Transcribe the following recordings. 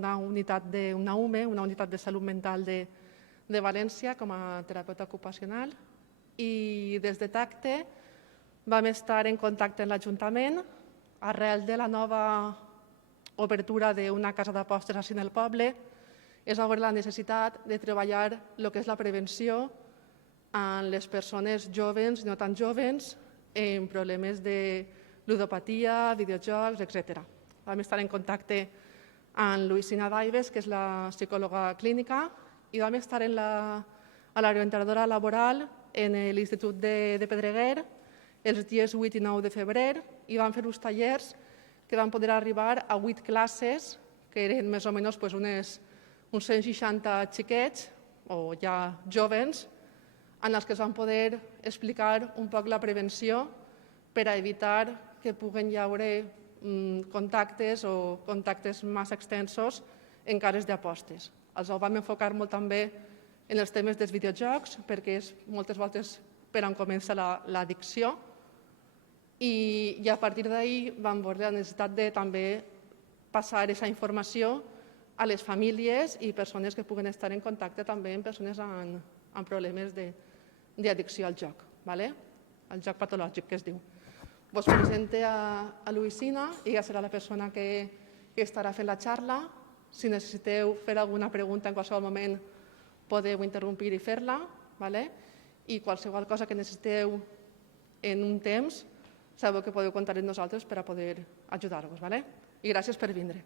una UME, una unitat de salut mental de València com a terapeuta ocupacional, i des de TACTE vam estar en contacte amb l'Ajuntament arrel de la nova obertura d'una casa d'apostes així en el poble. Es va veure la necessitat de treballar el que és la prevenció en les persones joves i no tan joves en problemes de ludopatia, videojocs, etc. Vam estar en contacte amb Luisina Daives, que és la psicòloga clínica, i vam estar a l'orientadora laboral en l'Institut de Pedreguer els dies 8 i 9 de febrer i vam fer uns tallers que van poder arribar a 8 classes, que eren més o menys uns 160 xiquets o ja joves, en els que es van poder explicar un poc la prevenció per a evitar que puguen hi haver contactes o contactes massa extensos en cases d'apostes. Els vam enfocar molt també en els temes dels videojocs, perquè és moltes voltes per on comença l'addicció, i a partir d'ahir vam veure la necessitat de també passar aquesta informació a les famílies i persones que puguen estar en contacte també amb persones amb problemes d'addicció al joc, el joc patològic, que es diu. Vos presente a Luisina, ella serà la persona que estarà fent la xarra. Si necessiteu fer alguna pregunta en qualsevol moment podeu interrompir i fer-la, i qualsevol cosa que necessiteu en un temps sabeu que podeu comptar amb nosaltres per a poder ajudar-vos. I gràcies per vindre.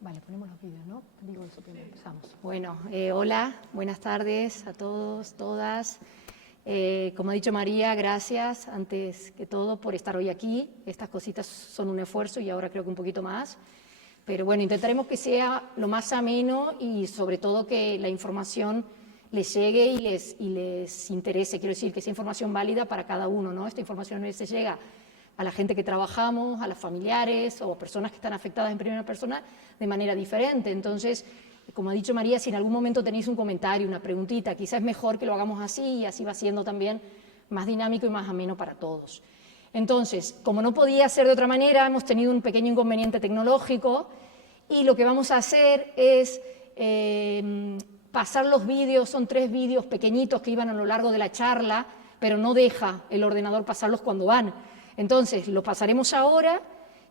Vale, ponemos los vídeos, ¿no? Digo eso primero, empezamos. Bueno, hola, buenas tardes a todos, todas. Como ha dicho María, gracias antes que todo por estar hoy aquí. Estas cositas son un esfuerzo y ahora creo que un poquito más. Pero bueno, intentaremos que sea lo más ameno y sobre todo que la información les llegue y les interese. Quiero decir, que sea información válida para cada uno, ¿no? Esta información les llega a la gente que trabajamos, a los familiares o a personas que están afectadas en primera persona de manera diferente. Entonces, como ha dicho María, si en algún momento tenéis un comentario, una preguntita, quizás es mejor que lo hagamos así y así va siendo también más dinámico y más ameno para todos. Entonces, como no podía ser de otra manera, hemos tenido un pequeño inconveniente tecnológico y lo que vamos a hacer es pasar los vídeos. Son 3 vídeos pequeñitos que iban a lo largo de la charla, pero no deja el ordenador pasarlos cuando van. Entonces, los pasaremos ahora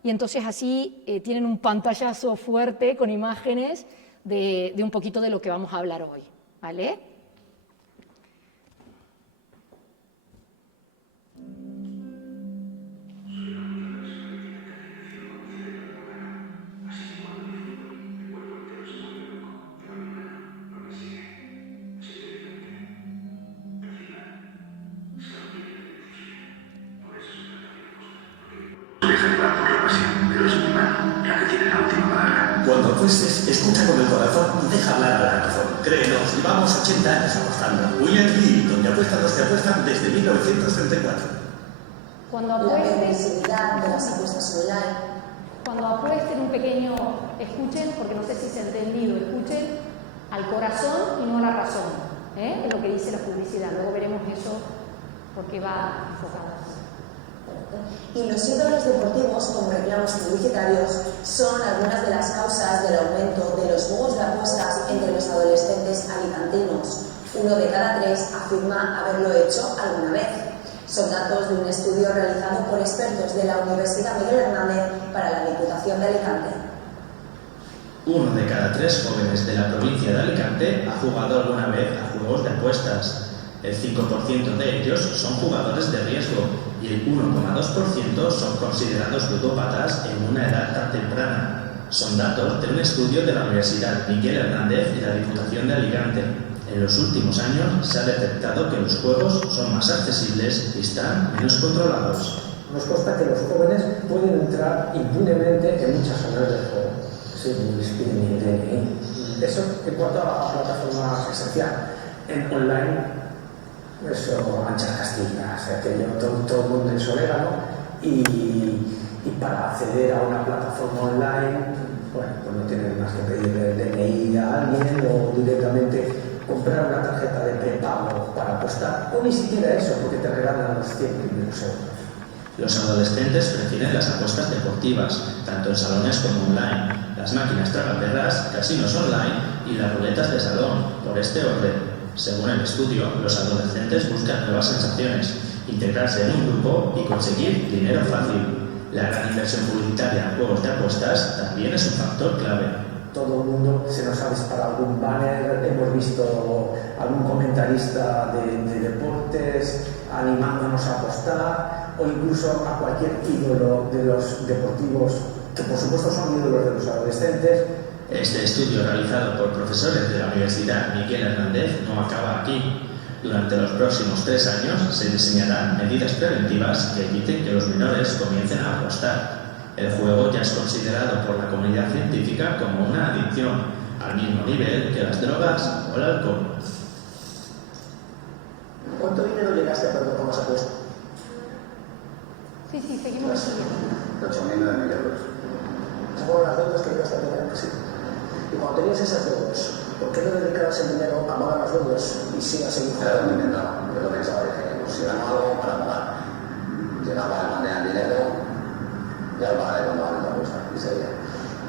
y entonces así tienen un pantallazo fuerte con imágenes de un poquito de lo que vamos a hablar hoy, ¿vale? Cuando apuestes, escucha con el corazón y deja hablar al corazón. Créenos, llevamos 80 años apostando. William Lee, donde apuestan los que apuestan desde 1934. Cuando La apuesten, permisividad de las apuestas online. cuando apuesten un pequeño, escuchen, porque no sé si se ha entendido, escuchen al corazón y no a la razón, es lo que dice la publicidad. Luego veremos eso porque va enfocado. Y los ídolos deportivos, como reclamos publicitarios, son algunas de las causas del aumento de los juegos de apuestas entre los adolescentes alicantinos. 1 de cada 3 afirma haberlo hecho alguna vez. Son datos de un estudio realizado por expertos de la Universidad Miguel Hernández para la Diputación de Alicante. 1 de cada 3 jóvenes de la provincia de Alicante ha jugado alguna vez a juegos de apuestas. El 5% de ellos son jugadores de riesgo y el 1,2% son considerados ludópatas en una edad tan temprana. Son datos de un estudio de la Universidad Miguel Hernández y la Diputación de Alicante. En los últimos años se ha detectado que los juegos son más accesibles y están menos controlados. Nos consta que los jóvenes pueden entrar impunemente en muchas zonas del juego. Sí, les piden el DNI. Eso en cuanto a la plataforma esencial. En online, eso anchas castillas, aquello, todo el mundo es orégano y para acceder a una plataforma online, bueno, pues no tienes más que pedirle el DNI a alguien o directamente comprar una tarjeta de prepago para apostar, o ni siquiera eso, porque te regalan los 100 primeros euros. Los adolescentes prefieren las apuestas deportivas, tanto en salones como online, las máquinas tragaperras, casinos online y las ruletas de salón, por este orden. Según el estudio, los adolescentes buscan nuevas sensaciones, integrarse en un grupo y conseguir dinero fácil. La gran inversión publicitaria en juegos de apuestas también es un factor clave. Todo el mundo se nos ha disparado algún banner, hemos visto algún comentarista de deportes animándonos a apostar, o incluso a cualquier ídolo de los deportivos, que por supuesto son ídolos de los adolescentes. Este estudio realizado por profesores de la Universidad Miguel Hernández no acaba aquí. Durante los próximos 3 años se diseñarán medidas preventivas que eviten que los menores comiencen a apostar. El juego ya es considerado por la comunidad científica como una adicción, al mismo nivel que las drogas o el alcohol. ¿Cuánto dinero llegaste a perder con las apuestas? Sí, seguimos siguiendo. 8.000 euros. Esas fueron las deudas que llegaste a tener, sí. Y cuando tenías esas deudas, ¿por qué no dedicabas el dinero a pagar las deudas y sí a seguir jugando? Claro, me inventaba. Yo lo pensaba, dije, pues si gano algo para pagar. Llegaba, le mandé el dinero, ya lo pagaré cuando haga la apuesta. Y ese día.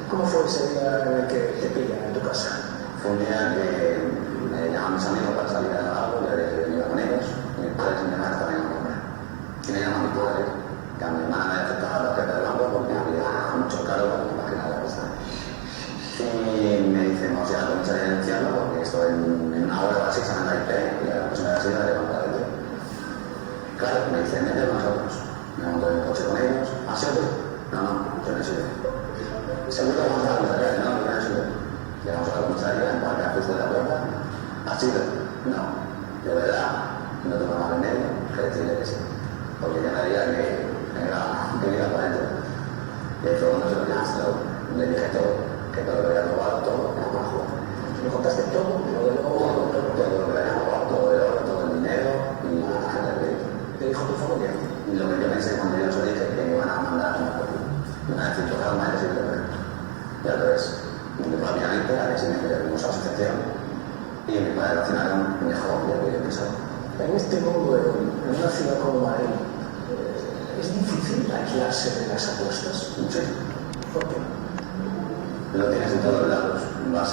¿Cómo fue ese día en el que te pillan en tu casa? Fue un día que me llamaban mis amigos para salir a algo, yo había venido con ellos, y mis padres y mi hermana estaban en compra. Y me llaman mi padre, que a mi hermana me había aceptado la tarjeta del banco porque había mucho caro para la página de la apuesta. Y me dicen, vamos a ir a la comisaría a denunciarlo porque esto en una hora o así salen la IP y la persona así la levanta el dinero. Claro, me dicen, vete con nosotros. Me monto en el coche con ellos. ¿Has sido? No, yo no he sido. Seguro que vamos a la comisaría. No, yo no he sido. Llegamos a la comisaría, en cuanto a justo de la puerta. ¿Has sido? No. De verdad, no tengo más remedio que decirle que sí. Porque ya me diría que era para adentro. De hecho, no sé lo que has dado. Le dije todo. Que todo lo había robado, todo, que no me jugar. ¿Me contaste todo? Todo lo que había robado, todo el oro, todo el dinero y la tarjeta de crédito. ¿Qué dijo tu familia? Y lo que yo pensé cuando yo se dije que me iban a mandar una copia. Me iban a decir, tocar más y de verdad. Y al revés, rápidamente a ver si me queríamos a la asociación. Y mi padre relacionaron y me dijo, ya que yo pensaba. En este mundo, en una ciudad como Madrid, ¿es difícil aislarse de las apuestas? Muchísimo. ¿Por qué? Lo tienes en todos lados. Vas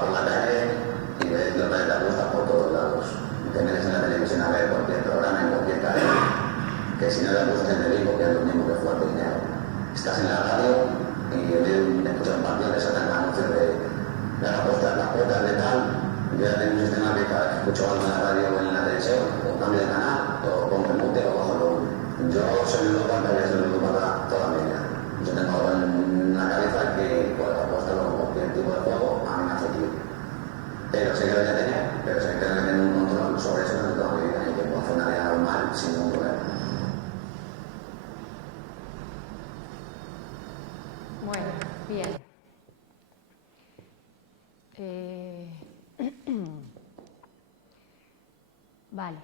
por la calle y ves los de apuestas por todos lados. Te metes en la televisión a ver cualquier programa en cualquier cadena. Que si no le apuestas te digo que es lo mismo que jugar de dinero. Estás en la radio y en vez de escuchar un partido te sacan anuncios de las apuestas, las cuotas de tal. Yo ya tengo un sistema que cada vez que escucho algo en la radio o en la televisión, o cambio de canal, o pongo el mute o bajo el volumen. Yo soy ludópata y soy ludópata toda mi vida. Yo tengo en la cabeza que cuando apuesto con cualquier tipo de juego a mí me hace tío. Pero sé que lo voy a tener, pero sé que tengo que tener un control sobre eso durante toda mi vida y que puedo hacer una vida normal sin ningún problema. Bueno, bien. Vale.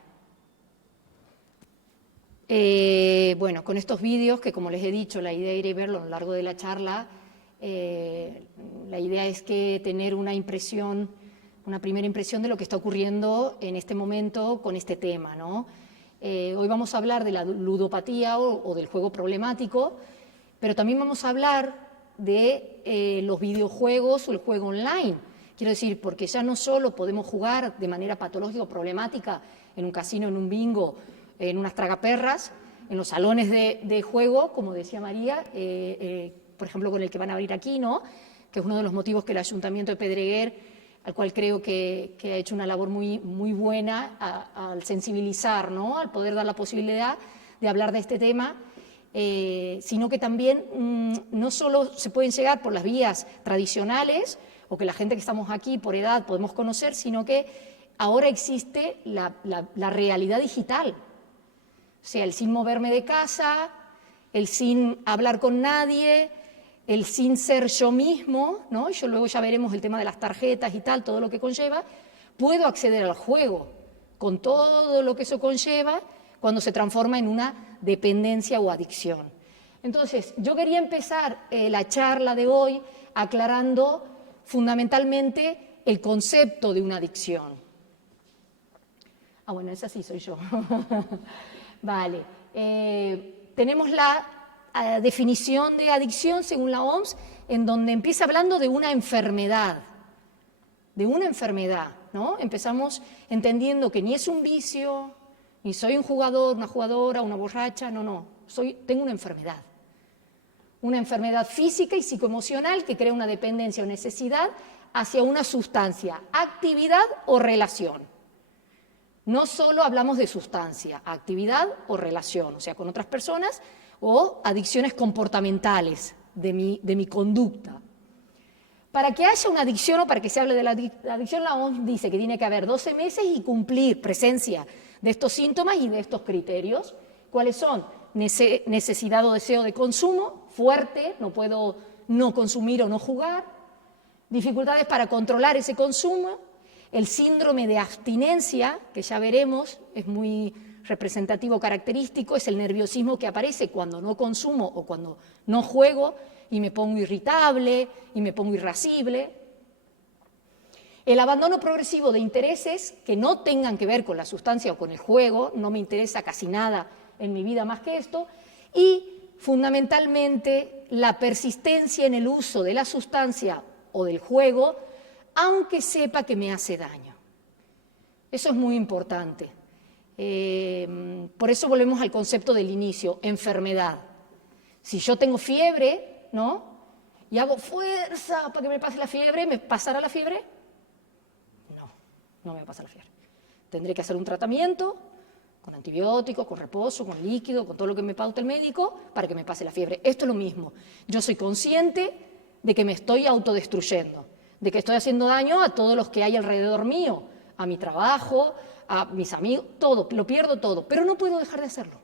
Bueno, con estos vídeos, que como les he dicho, la idea era ir verlo a lo largo de la charla, la idea es que tener una primera impresión de lo que está ocurriendo en este momento con este tema, ¿no? Hoy vamos a hablar de la ludopatía o del juego problemático, pero también vamos a hablar de los videojuegos o el juego online. Quiero decir, porque ya no solo podemos jugar de manera patológica o problemática en un casino, en un bingo, en unas tragaperras, en los salones de juego, como decía María, por ejemplo, con el que van a abrir aquí, ¿no? Que es uno de los motivos que el Ayuntamiento de Pedreguer, al cual creo que ha hecho una labor muy, muy buena al sensibilizar, ¿no? Al poder dar la posibilidad de hablar de este tema, sino que también no solo se pueden llegar por las vías tradicionales, o que la gente que estamos aquí por edad podemos conocer, sino que ahora existe la realidad digital. O sea, el sin moverme de casa, el sin hablar con nadie, el sin ser yo mismo, ¿no? Y luego ya veremos el tema de las tarjetas y tal, todo lo que conlleva. Puedo acceder al juego con todo lo que eso conlleva cuando se transforma en una dependencia o adicción. Entonces, yo quería empezar la charla de hoy aclarando fundamentalmente el concepto de una adicción. Ah, bueno, esa sí soy yo. Vale. tenemos la definición de adicción según la OMS, en donde empieza hablando de una enfermedad, ¿no? Empezamos entendiendo que ni es un vicio, ni soy un jugador, una jugadora, una borracha, no, tengo una enfermedad física y psicoemocional que crea una dependencia o necesidad hacia una sustancia, actividad o relación. No solo hablamos de sustancia, actividad o relación, o sea, con otras personas, o adicciones comportamentales de mi conducta. Para que haya una adicción o para que se hable de la adicción, la OMS dice que tiene que haber 12 meses y cumplir presencia de estos síntomas y de estos criterios. ¿Cuáles son? Necesidad o deseo de consumo fuerte, no puedo no consumir o no jugar, dificultades para controlar ese consumo, el síndrome de abstinencia, que ya veremos, es muy representativo, característico, es el nerviosismo que aparece cuando no consumo o cuando no juego y me pongo irritable y me pongo irascible. El abandono progresivo de intereses que no tengan que ver con la sustancia o con el juego, no me interesa casi nada en mi vida más que esto, y fundamentalmente la persistencia en el uso de la sustancia o del juego, aunque sepa que me hace daño. Eso es muy importante. Por eso volvemos al concepto del inicio, enfermedad. Si yo tengo fiebre, ¿no? Y hago fuerza para que me pase la fiebre, ¿me pasará la fiebre? No me va a pasar la fiebre. Tendré que hacer un tratamiento con antibióticos, con reposo, con líquido, con todo lo que me pauta el médico para que me pase la fiebre. Esto es lo mismo. Yo soy consciente de que me estoy autodestruyendo, de que estoy haciendo daño a todos los que hay alrededor mío, a mi trabajo, a mis amigos, todo, lo pierdo todo, pero no puedo dejar de hacerlo.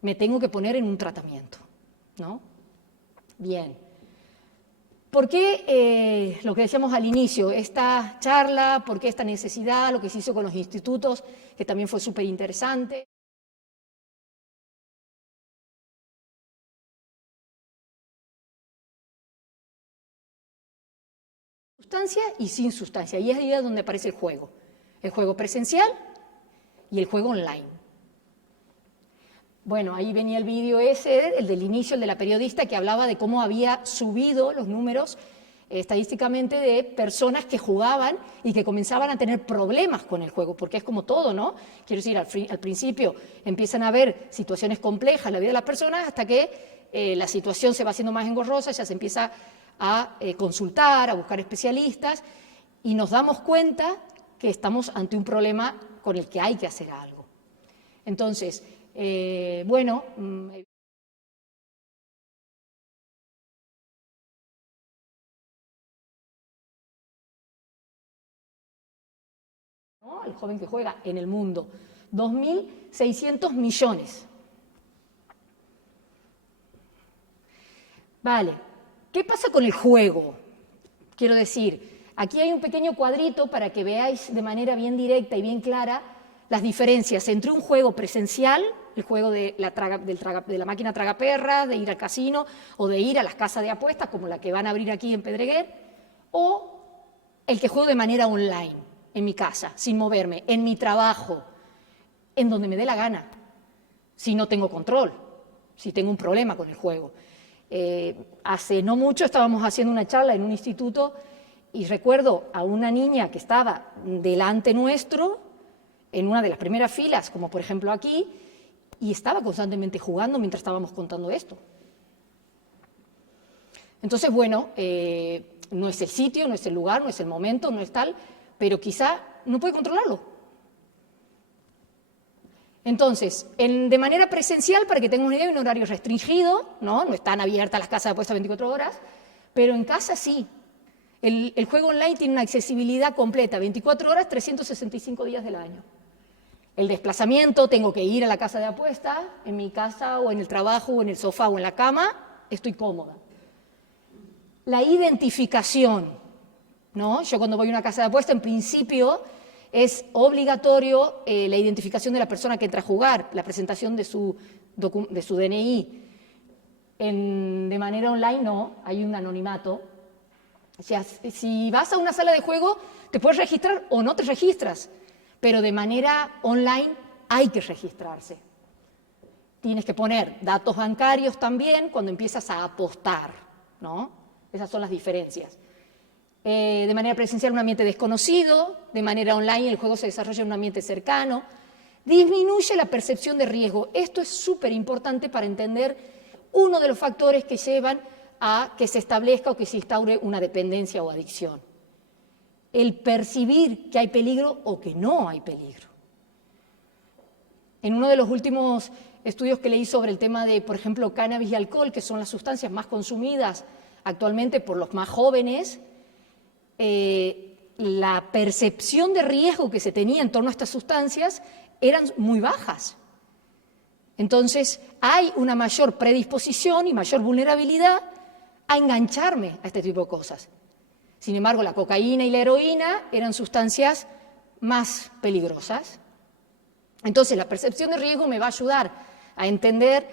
Me tengo que poner en un tratamiento, ¿no? Bien. ¿Por qué lo que decíamos al inicio, esta charla, por qué esta necesidad, lo que se hizo con los institutos, que también fue súper interesante? Sustancia y sin sustancia, y es ahí donde aparece el juego presencial y el juego online. Bueno, ahí venía el vídeo ese, el del inicio, el de la periodista, que hablaba de cómo había subido los números estadísticamente de personas que jugaban y que comenzaban a tener problemas con el juego, porque es como todo, ¿no? Quiero decir, al principio empiezan a haber situaciones complejas en la vida de las personas hasta que la situación se va haciendo más engorrosa, ya se empieza a consultar, a buscar especialistas y nos damos cuenta que estamos ante un problema con el que hay que hacer algo. Entonces, bueno, ¿no? El joven que juega en el mundo, 2.600 millones. Vale, ¿qué pasa con el juego? Quiero decir, aquí hay un pequeño cuadrito para que veáis de manera bien directa y bien clara las diferencias entre un juego presencial, el juego de la máquina tragaperras, de ir al casino o de ir a las casas de apuestas, como la que van a abrir aquí en Pedreguer, o el que juego de manera online, en mi casa, sin moverme, en mi trabajo, en donde me dé la gana, si no tengo control, si tengo un problema con el juego. Hace no mucho estábamos haciendo una charla en un instituto y recuerdo a una niña que estaba delante nuestro, en una de las primeras filas, como por ejemplo aquí, y estaba constantemente jugando mientras estábamos contando esto. Entonces, bueno, no es el sitio, no es el lugar, no es el momento, no es tal, pero quizá no puede controlarlo. Entonces, de manera presencial, para que tengan una idea, hay un horario restringido, ¿no? No están abiertas las casas de apuestas 24 horas, pero en casa sí. El juego online tiene una accesibilidad completa, 24 horas, 365 días del año. El desplazamiento, tengo que ir a la casa de apuestas, en mi casa o en el trabajo o en el sofá o en la cama, estoy cómoda. La identificación, ¿no? Yo cuando voy a una casa de apuestas, en principio, es obligatorio la identificación de la persona que entra a jugar, la presentación de su DNI. De manera online no, hay un anonimato. O sea, si vas a una sala de juego, te puedes registrar o no te registras, pero de manera online hay que registrarse. tienes que poner datos bancarios también cuando empiezas a apostar, ¿no? Esas son las diferencias. De manera presencial un ambiente desconocido, de manera online el juego se desarrolla en un ambiente cercano, disminuye la percepción de riesgo. Esto es súper importante para entender uno de los factores que llevan a que se establezca o que se instaure una dependencia o adicción. El percibir que hay peligro o que no hay peligro. En uno de los últimos estudios que leí sobre el tema de, por ejemplo, cannabis y alcohol, que son las sustancias más consumidas actualmente por los más jóvenes, la percepción de riesgo que se tenía en torno a estas sustancias eran muy bajas. Entonces, hay una mayor predisposición y mayor vulnerabilidad a engancharme a este tipo de cosas. Sin embargo, la cocaína y la heroína eran sustancias más peligrosas. Entonces, la percepción de riesgo me va a ayudar a entender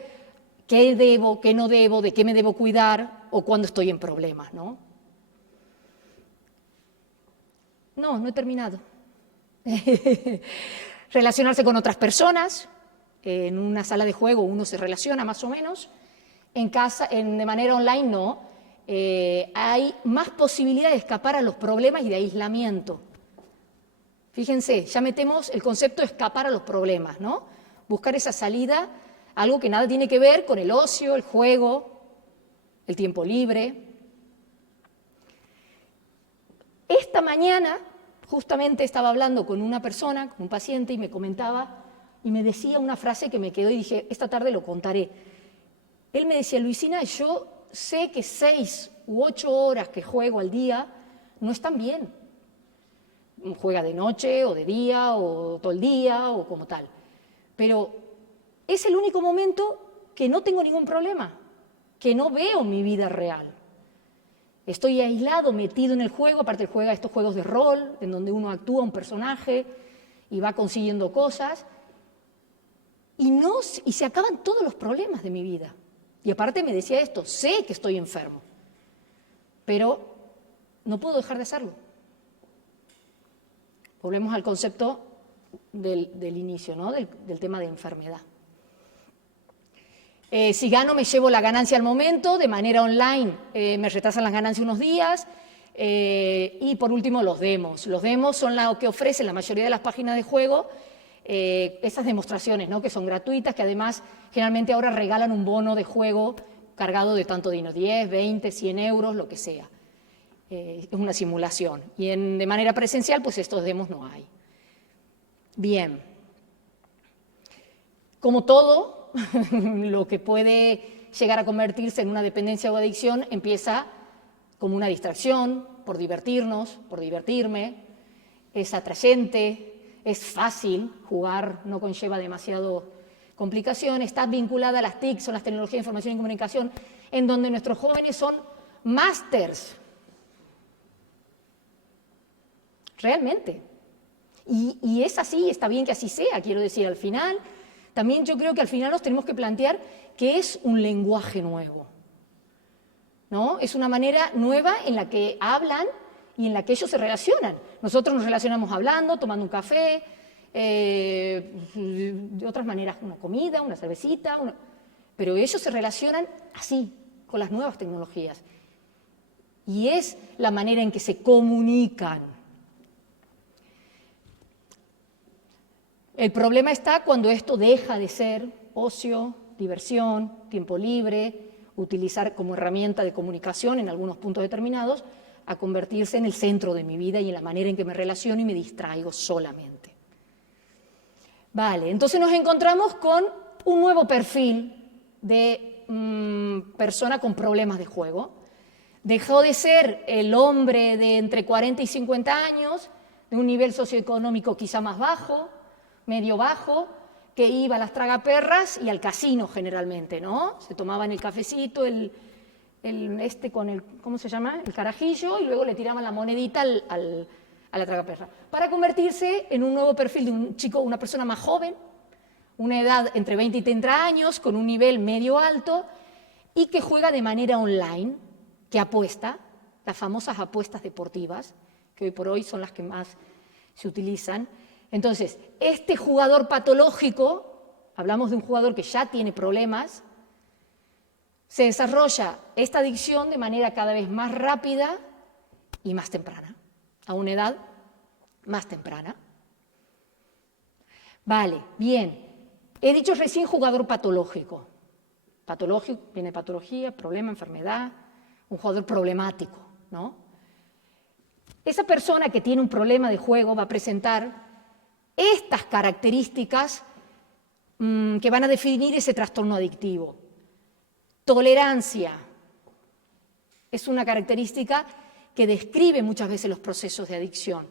qué debo, qué no debo, de qué me debo cuidar o cuando estoy en problemas, ¿no? No he terminado. Relacionarse con otras personas. En una sala de juego uno se relaciona más o menos. En casa, de manera online no. Hay más posibilidad de escapar a los problemas y de aislamiento. Fíjense, ya metemos el concepto de escapar a los problemas, ¿no? Buscar esa salida, algo que nada tiene que ver con el ocio, el juego, el tiempo libre. Esta mañana justamente estaba hablando con una persona, con un paciente, y me comentaba y me decía una frase que me quedó y dije, esta tarde lo contaré. Él me decía, Luisina, yo sé que 6 u 8 horas que juego al día no están bien. Juega de noche o de día o todo el día o como tal. Pero es el único momento que no tengo ningún problema, que no veo mi vida real. Estoy aislado, metido en el juego, aparte juega estos juegos de rol, en donde uno actúa un personaje y va consiguiendo cosas, y se acaban todos los problemas de mi vida. Y aparte me decía esto, sé que estoy enfermo, pero no puedo dejar de hacerlo. Volvemos al concepto del inicio, ¿no? del tema de enfermedad. Si gano, me llevo la ganancia al momento, de manera online me retrasan las ganancias unos días. Y por último, los demos. Los demos son lo que ofrecen la mayoría de las páginas de juego, esas demostraciones, ¿no? Que son gratuitas, que además generalmente ahora regalan un bono de juego cargado de tanto dinero, 10, 20, 100 euros, lo que sea. Es una simulación. Y de manera presencial, pues estos demos no hay. Bien. Como todo, lo que puede llegar a convertirse en una dependencia o adicción empieza como una distracción, por divertirnos, por divertirme, es atrayente, es fácil, jugar no conlleva demasiado complicación, está vinculada a las TIC, son las tecnologías de información y comunicación, en donde nuestros jóvenes son másters. Realmente. Y es así, está bien que así sea, quiero decir, al final, también yo creo que al final nos tenemos que plantear que es un lenguaje nuevo, ¿no? Es una manera nueva en la que hablan y en la que ellos se relacionan. Nosotros nos relacionamos hablando, tomando un café, de otras maneras, una comida, una cervecita, pero ellos se relacionan así, con las nuevas tecnologías. Y es la manera en que se comunican. El problema está cuando esto deja de ser ocio, diversión, tiempo libre, utilizar como herramienta de comunicación en algunos puntos determinados, a convertirse en el centro de mi vida y en la manera en que me relaciono y me distraigo solamente. Vale, entonces nos encontramos con un nuevo perfil de persona con problemas de juego. Dejó de ser el hombre de entre 40 y 50 años, de un nivel socioeconómico quizá más bajo, medio bajo, que iba a las tragaperras y al casino generalmente, ¿no? Se tomaban el cafecito, con el, ¿cómo se llama? El carajillo, y luego le tiraban la monedita a la tragaperra, para convertirse en un nuevo perfil de un chico, una persona más joven, una edad entre 20 y 30 años, con un nivel medio alto, y que juega de manera online, que apuesta, las famosas apuestas deportivas, que hoy por hoy son las que más se utilizan. Entonces, este jugador patológico hablamos de un jugador que ya tiene problemas, se desarrolla esta adicción de manera cada vez más rápida y más temprana, a una edad más temprana. Vale, bien. He dicho recién jugador patológico. Patológico, viene patología, problema, enfermedad, un jugador problemático, ¿no? Esa persona que tiene un problema de juego va a presentar estas características que van a definir ese trastorno adictivo. Tolerancia es una característica que describe muchas veces los procesos de adicción,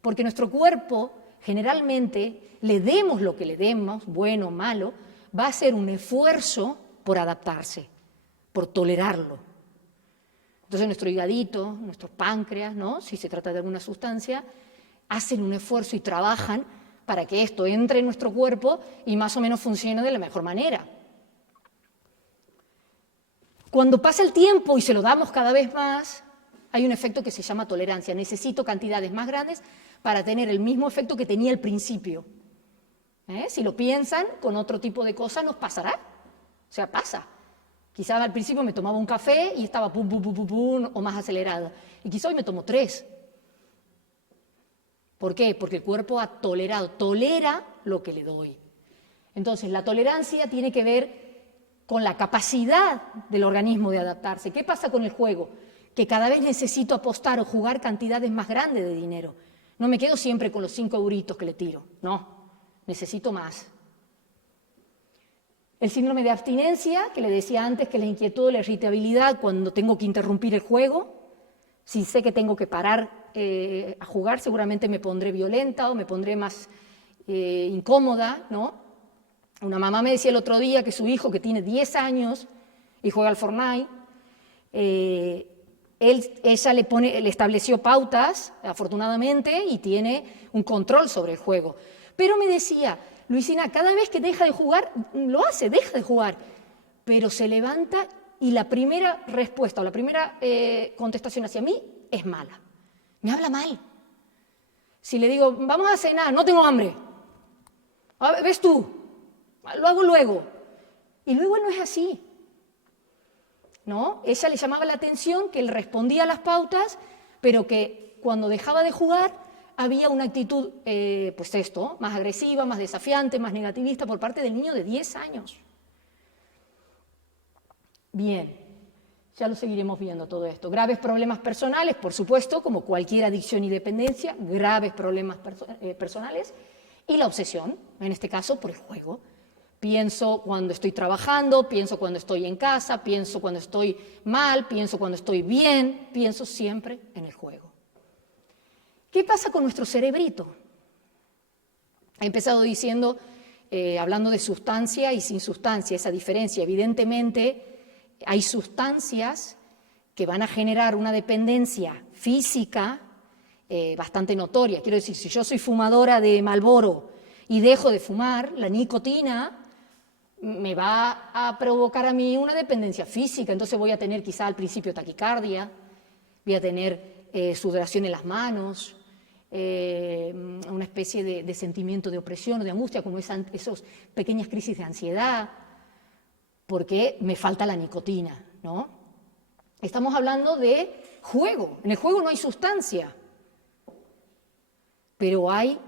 porque nuestro cuerpo, generalmente, le demos lo que le demos, bueno o malo, va a hacer un esfuerzo por adaptarse, por tolerarlo. Entonces nuestro higadito, nuestro páncreas, ¿no?, si se trata de alguna sustancia, hacen un esfuerzo y trabajan para que esto entre en nuestro cuerpo y más o menos funcione de la mejor manera. Cuando pasa el tiempo y se lo damos cada vez más, hay un efecto que se llama tolerancia. Necesito cantidades más grandes para tener el mismo efecto que tenía al principio. Si lo piensan, con otro tipo de cosas nos pasará. O sea, pasa. Quizá al principio me tomaba un café y estaba pum, pum, pum, pum, pum, o más acelerada. Y quizá hoy me tomo 3. ¿Por qué? Porque el cuerpo ha tolerado, tolera lo que le doy. Entonces, la tolerancia tiene que ver con la capacidad del organismo de adaptarse. ¿Qué pasa con el juego? Que cada vez necesito apostar o jugar cantidades más grandes de dinero. No me quedo siempre con los 5 euritos que le tiro. No, necesito más. El síndrome de abstinencia, que le decía antes, que la inquietud, la irritabilidad cuando tengo que interrumpir el juego. Si sé que tengo que parar a jugar, seguramente me pondré violenta o me pondré más incómoda, ¿no? Una mamá me decía el otro día que su hijo, que tiene 10 años y juega al Fortnite, ella le estableció pautas, afortunadamente, y tiene un control sobre el juego. Pero me decía, Luisina, cada vez que deja de jugar, lo hace, deja de jugar, pero se levanta y la primera respuesta o la primera contestación hacia mí es mala. Me habla mal. Si le digo, vamos a cenar, no tengo hambre. A ver, ves tú, lo hago luego. Y luego él no es así, ¿no? Ella le llamaba la atención que él respondía a las pautas, pero que cuando dejaba de jugar había una actitud, pues esto, más agresiva, más desafiante, más negativista por parte del niño de 10 años. Bien, ya lo seguiremos viendo todo esto. Graves problemas personales, por supuesto, como cualquier adicción y dependencia, graves problemas personales, y la obsesión, en este caso, por el juego. Pienso cuando estoy trabajando, pienso cuando estoy en casa, pienso cuando estoy mal, pienso cuando estoy bien, pienso siempre en el juego. ¿Qué pasa con nuestro cerebrito? He empezado diciendo, hablando de sustancia y sin sustancia, esa diferencia. Evidentemente, hay sustancias que van a generar una dependencia física bastante notoria. Quiero decir, si yo soy fumadora de Marlboro y dejo de fumar, la nicotina me va a provocar a mí una dependencia física. Entonces voy a tener quizá al principio taquicardia, voy a tener sudoración en las manos, una especie de sentimiento de opresión o de angustia, como esas pequeñas crisis de ansiedad, porque me falta la nicotina, ¿no? Estamos hablando de juego. En el juego no hay sustancia, pero hay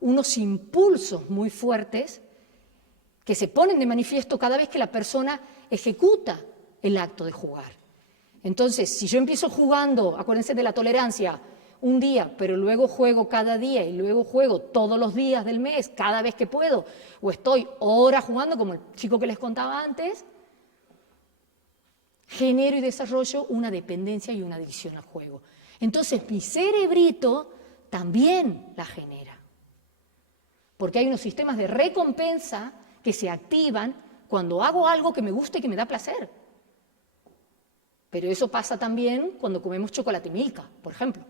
unos impulsos muy fuertes que se ponen de manifiesto cada vez que la persona ejecuta el acto de jugar. Entonces, si yo empiezo jugando, acuérdense de la tolerancia, un día, pero luego juego cada día y luego juego todos los días del mes, cada vez que puedo, o estoy horas jugando, como el chico que les contaba antes, genero y desarrollo una dependencia y una adicción al juego. Entonces, mi cerebrito también la genera, porque hay unos sistemas de recompensa que se activan cuando hago algo que me gusta y que me da placer. Pero eso pasa también cuando comemos chocolate Milka, por ejemplo.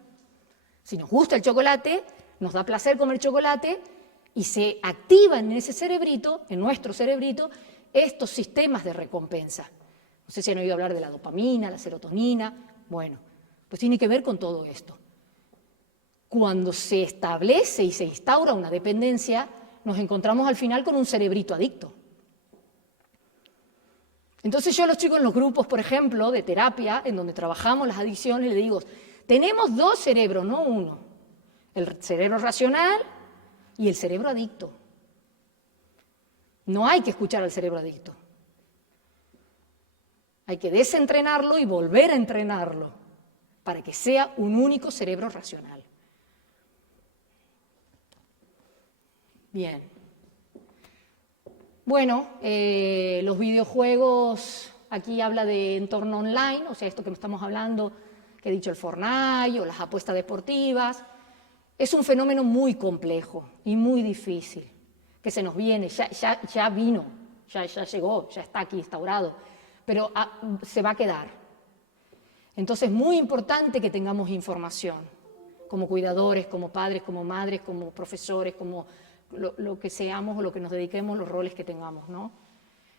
Si nos gusta el chocolate, nos da placer comer chocolate y se activan en ese cerebrito, en nuestro cerebrito, estos sistemas de recompensa. No sé si han oído hablar de la dopamina, la serotonina. Bueno, pues tiene que ver con todo esto. Cuando se establece y se instaura una dependencia, nos encontramos al final con un cerebrito adicto. Entonces yo a los chicos en los grupos, por ejemplo, de terapia, en donde trabajamos las adicciones, les digo, tenemos dos cerebros, no uno. El cerebro racional y el cerebro adicto. No hay que escuchar al cerebro adicto. Hay que desentrenarlo y volver a entrenarlo para que sea un único cerebro racional. Bien. Bueno, los videojuegos, aquí habla de entorno online, o sea, esto que estamos hablando, que he dicho el Fortnite o las apuestas deportivas, es un fenómeno muy complejo y muy difícil, que se nos viene, ya vino, ya llegó, ya está aquí instaurado, pero se va a quedar. Entonces es muy importante que tengamos información, como cuidadores, como padres, como madres, como profesores, como lo que seamos o lo que nos dediquemos, los roles que tengamos, ¿no?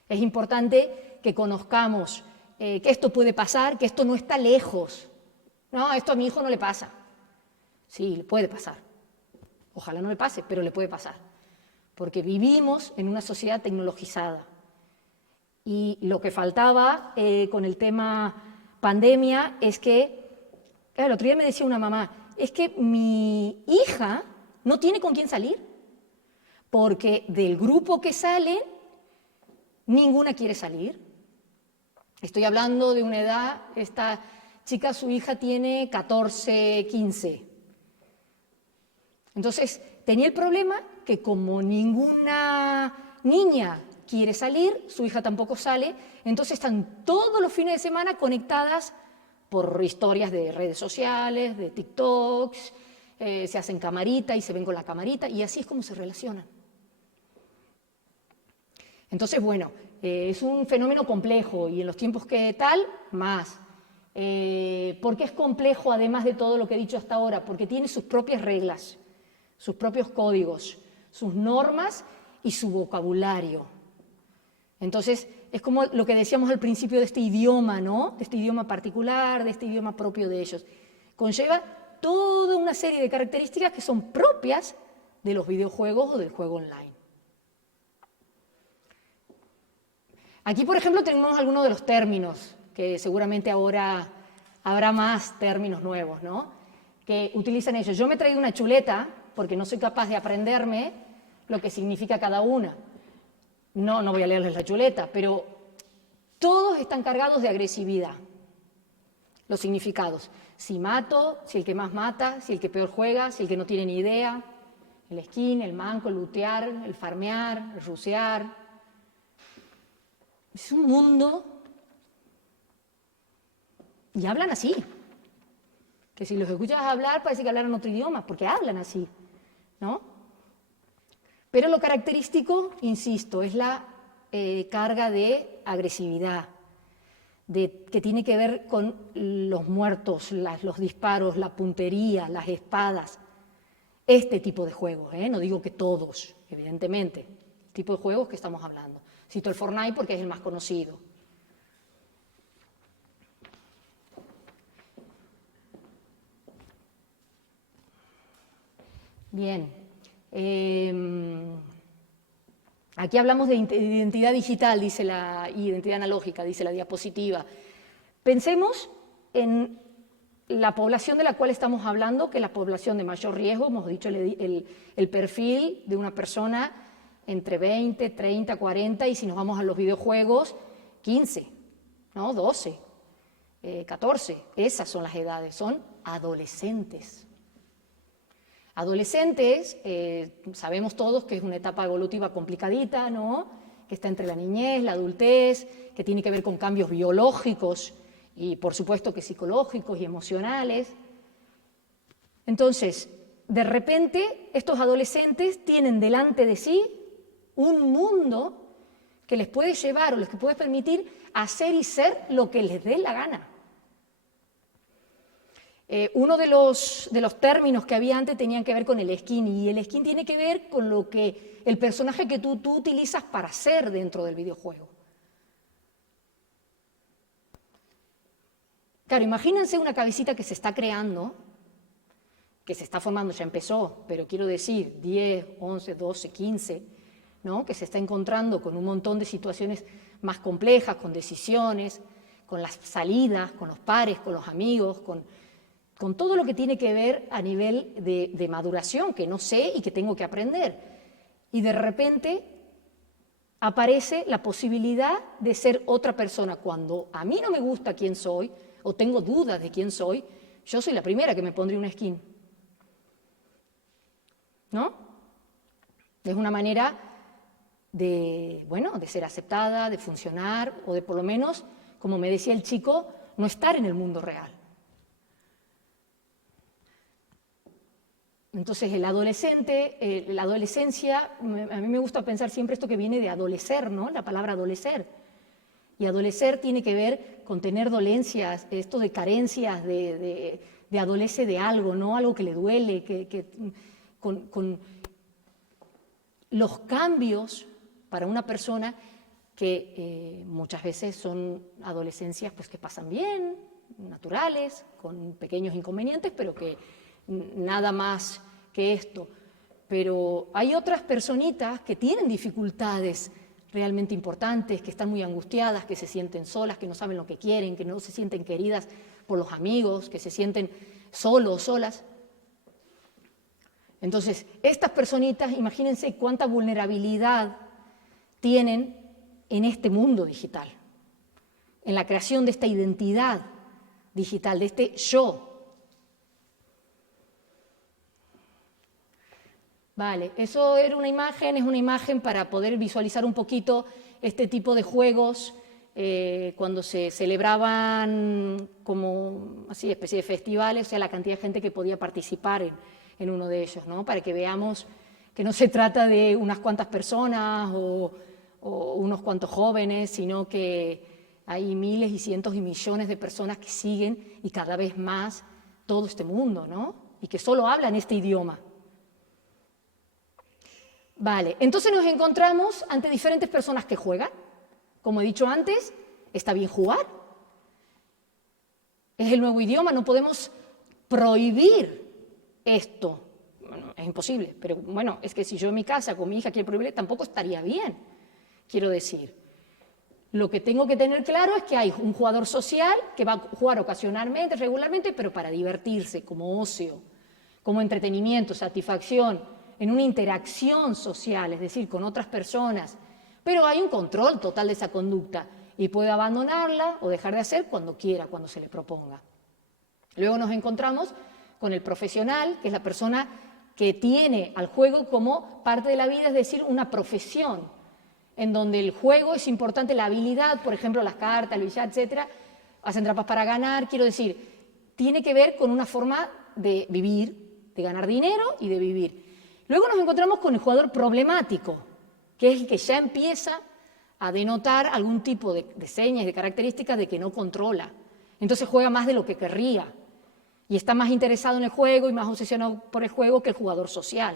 Es importante que conozcamos que esto puede pasar, que esto no está lejos. No, esto a mi hijo no le pasa. Sí, le puede pasar. Ojalá no le pase, pero le puede pasar. Porque vivimos en una sociedad tecnologizada. Y lo que faltaba con el tema pandemia es que, claro, el otro día me decía una mamá, es que mi hija no tiene con quién salir. Porque del grupo que sale, ninguna quiere salir. Estoy hablando de una edad, esta chica, su hija tiene 14, 15. Entonces, tenía el problema que como ninguna niña quiere salir, su hija tampoco sale, entonces están todos los fines de semana conectadas por historias de redes sociales, de TikToks, se hacen camarita y se ven con la camarita, y así es como se relacionan. Entonces, bueno, es un fenómeno complejo y en los tiempos que tal, más. ¿Por qué es complejo además de todo lo que he dicho hasta ahora? Porque tiene sus propias reglas, sus propios códigos, sus normas y su vocabulario. Entonces, es como lo que decíamos al principio de este idioma, ¿no? De este idioma particular, de este idioma propio de ellos. Conlleva toda una serie de características que son propias de los videojuegos o del juego online. Aquí, por ejemplo, tenemos algunos de los términos, que seguramente ahora habrá más términos nuevos, ¿no? Que utilizan ellos. Yo me he traído una chuleta, porque no soy capaz de aprenderme lo que significa cada una. No voy a leerles la chuleta, pero todos están cargados de agresividad, los significados. Si mato, si el que más mata, si el que peor juega, si el que no tiene ni idea, el skin, el manco, el lootear, el farmear, el rusear. Es un mundo, y hablan así, que si los escuchas hablar parece que hablaran otro idioma, porque hablan así, ¿no? Pero lo característico, insisto, es la carga de agresividad, que tiene que ver con los muertos, los disparos, la puntería, las espadas, este tipo de juegos, no digo que todos, evidentemente, el tipo de juegos que estamos hablando. Cito el Fortnite porque es el más conocido. Bien. Aquí hablamos de identidad digital, dice la identidad analógica, dice la diapositiva. Pensemos en la población de la cual estamos hablando, que es la población de mayor riesgo, hemos dicho el perfil de una persona entre 20, 30, 40, y si nos vamos a los videojuegos, 15, ¿no? 12, 14, esas son las edades, son adolescentes. Adolescentes, sabemos todos que es una etapa evolutiva complicadita, ¿no? Que está entre la niñez, la adultez, que tiene que ver con cambios biológicos y por supuesto que psicológicos y emocionales. Entonces, de repente, estos adolescentes tienen delante de sí un mundo que les puede llevar o les puede permitir hacer y ser lo que les dé la gana. Uno de los términos que había antes tenían que ver con el skin, y el skin tiene que ver con lo que el personaje que tú utilizas para ser dentro del videojuego. Claro, imagínense una cabecita que se está creando, que se está formando, ya empezó, pero quiero decir 10, 11, 12, 15, ¿no? Que se está encontrando con un montón de situaciones más complejas, con decisiones, con las salidas, con los pares, con los amigos, con todo lo que tiene que ver a nivel de maduración, que no sé y que tengo que aprender. Y de repente aparece la posibilidad de ser otra persona. Cuando a mí no me gusta quién soy o tengo dudas de quién soy, yo soy la primera que me pondría una skin. ¿No? Es una manera de, bueno, de ser aceptada, de funcionar o de por lo menos, como me decía el chico, no estar en el mundo real. Entonces, el adolescente, la adolescencia, a mí me gusta pensar siempre esto que viene de adolecer, ¿no? La palabra adolecer. Y adolecer tiene que ver con tener dolencias, esto de carencias, de adolece de algo, ¿no? Algo que le duele, con los cambios para una persona que muchas veces son adolescencias pues, que pasan bien, naturales, con pequeños inconvenientes, pero que nada más que esto. Pero hay otras personitas que tienen dificultades realmente importantes, que están muy angustiadas, que se sienten solas, que no saben lo que quieren, que no se sienten queridas por los amigos, que se sienten solos, solas. Entonces, estas personitas, imagínense cuánta vulnerabilidad tienen en este mundo digital, en la creación de esta identidad digital, de este yo. Vale, eso era una imagen, es una imagen para poder visualizar un poquito este tipo de juegos cuando se celebraban como así, especie de festivales, o sea, la cantidad de gente que podía participar en uno de ellos, ¿no? Para que veamos que no se trata de unas cuantas personas o unos cuantos jóvenes, sino que hay miles y cientos y millones de personas que siguen y cada vez más todo este mundo, ¿no? Y que solo hablan este idioma. Vale, entonces nos encontramos ante diferentes personas que juegan. Como he dicho antes, está bien jugar. Es el nuevo idioma, no podemos prohibir esto. Bueno, es imposible, pero bueno, es que si yo en mi casa con mi hija quiero prohibirle, tampoco estaría bien. Quiero decir, lo que tengo que tener claro es que hay un jugador social que va a jugar ocasionalmente, regularmente, pero para divertirse, como ocio, como entretenimiento, satisfacción, en una interacción social, es decir, con otras personas, pero hay un control total de esa conducta y puede abandonarla o dejar de hacer cuando quiera, cuando se le proponga. Luego nos encontramos con el profesional, que es la persona que tiene al juego como parte de la vida, es decir, una profesión, en donde el juego es importante, la habilidad, por ejemplo, las cartas, el billar, etcétera, hacen trampas para ganar, quiero decir, tiene que ver con una forma de vivir, de ganar dinero y de vivir. Luego nos encontramos con el jugador problemático, que es el que ya empieza a denotar algún tipo de señas, de características de que no controla. Entonces juega más de lo que querría y está más interesado en el juego y más obsesionado por el juego que el jugador social.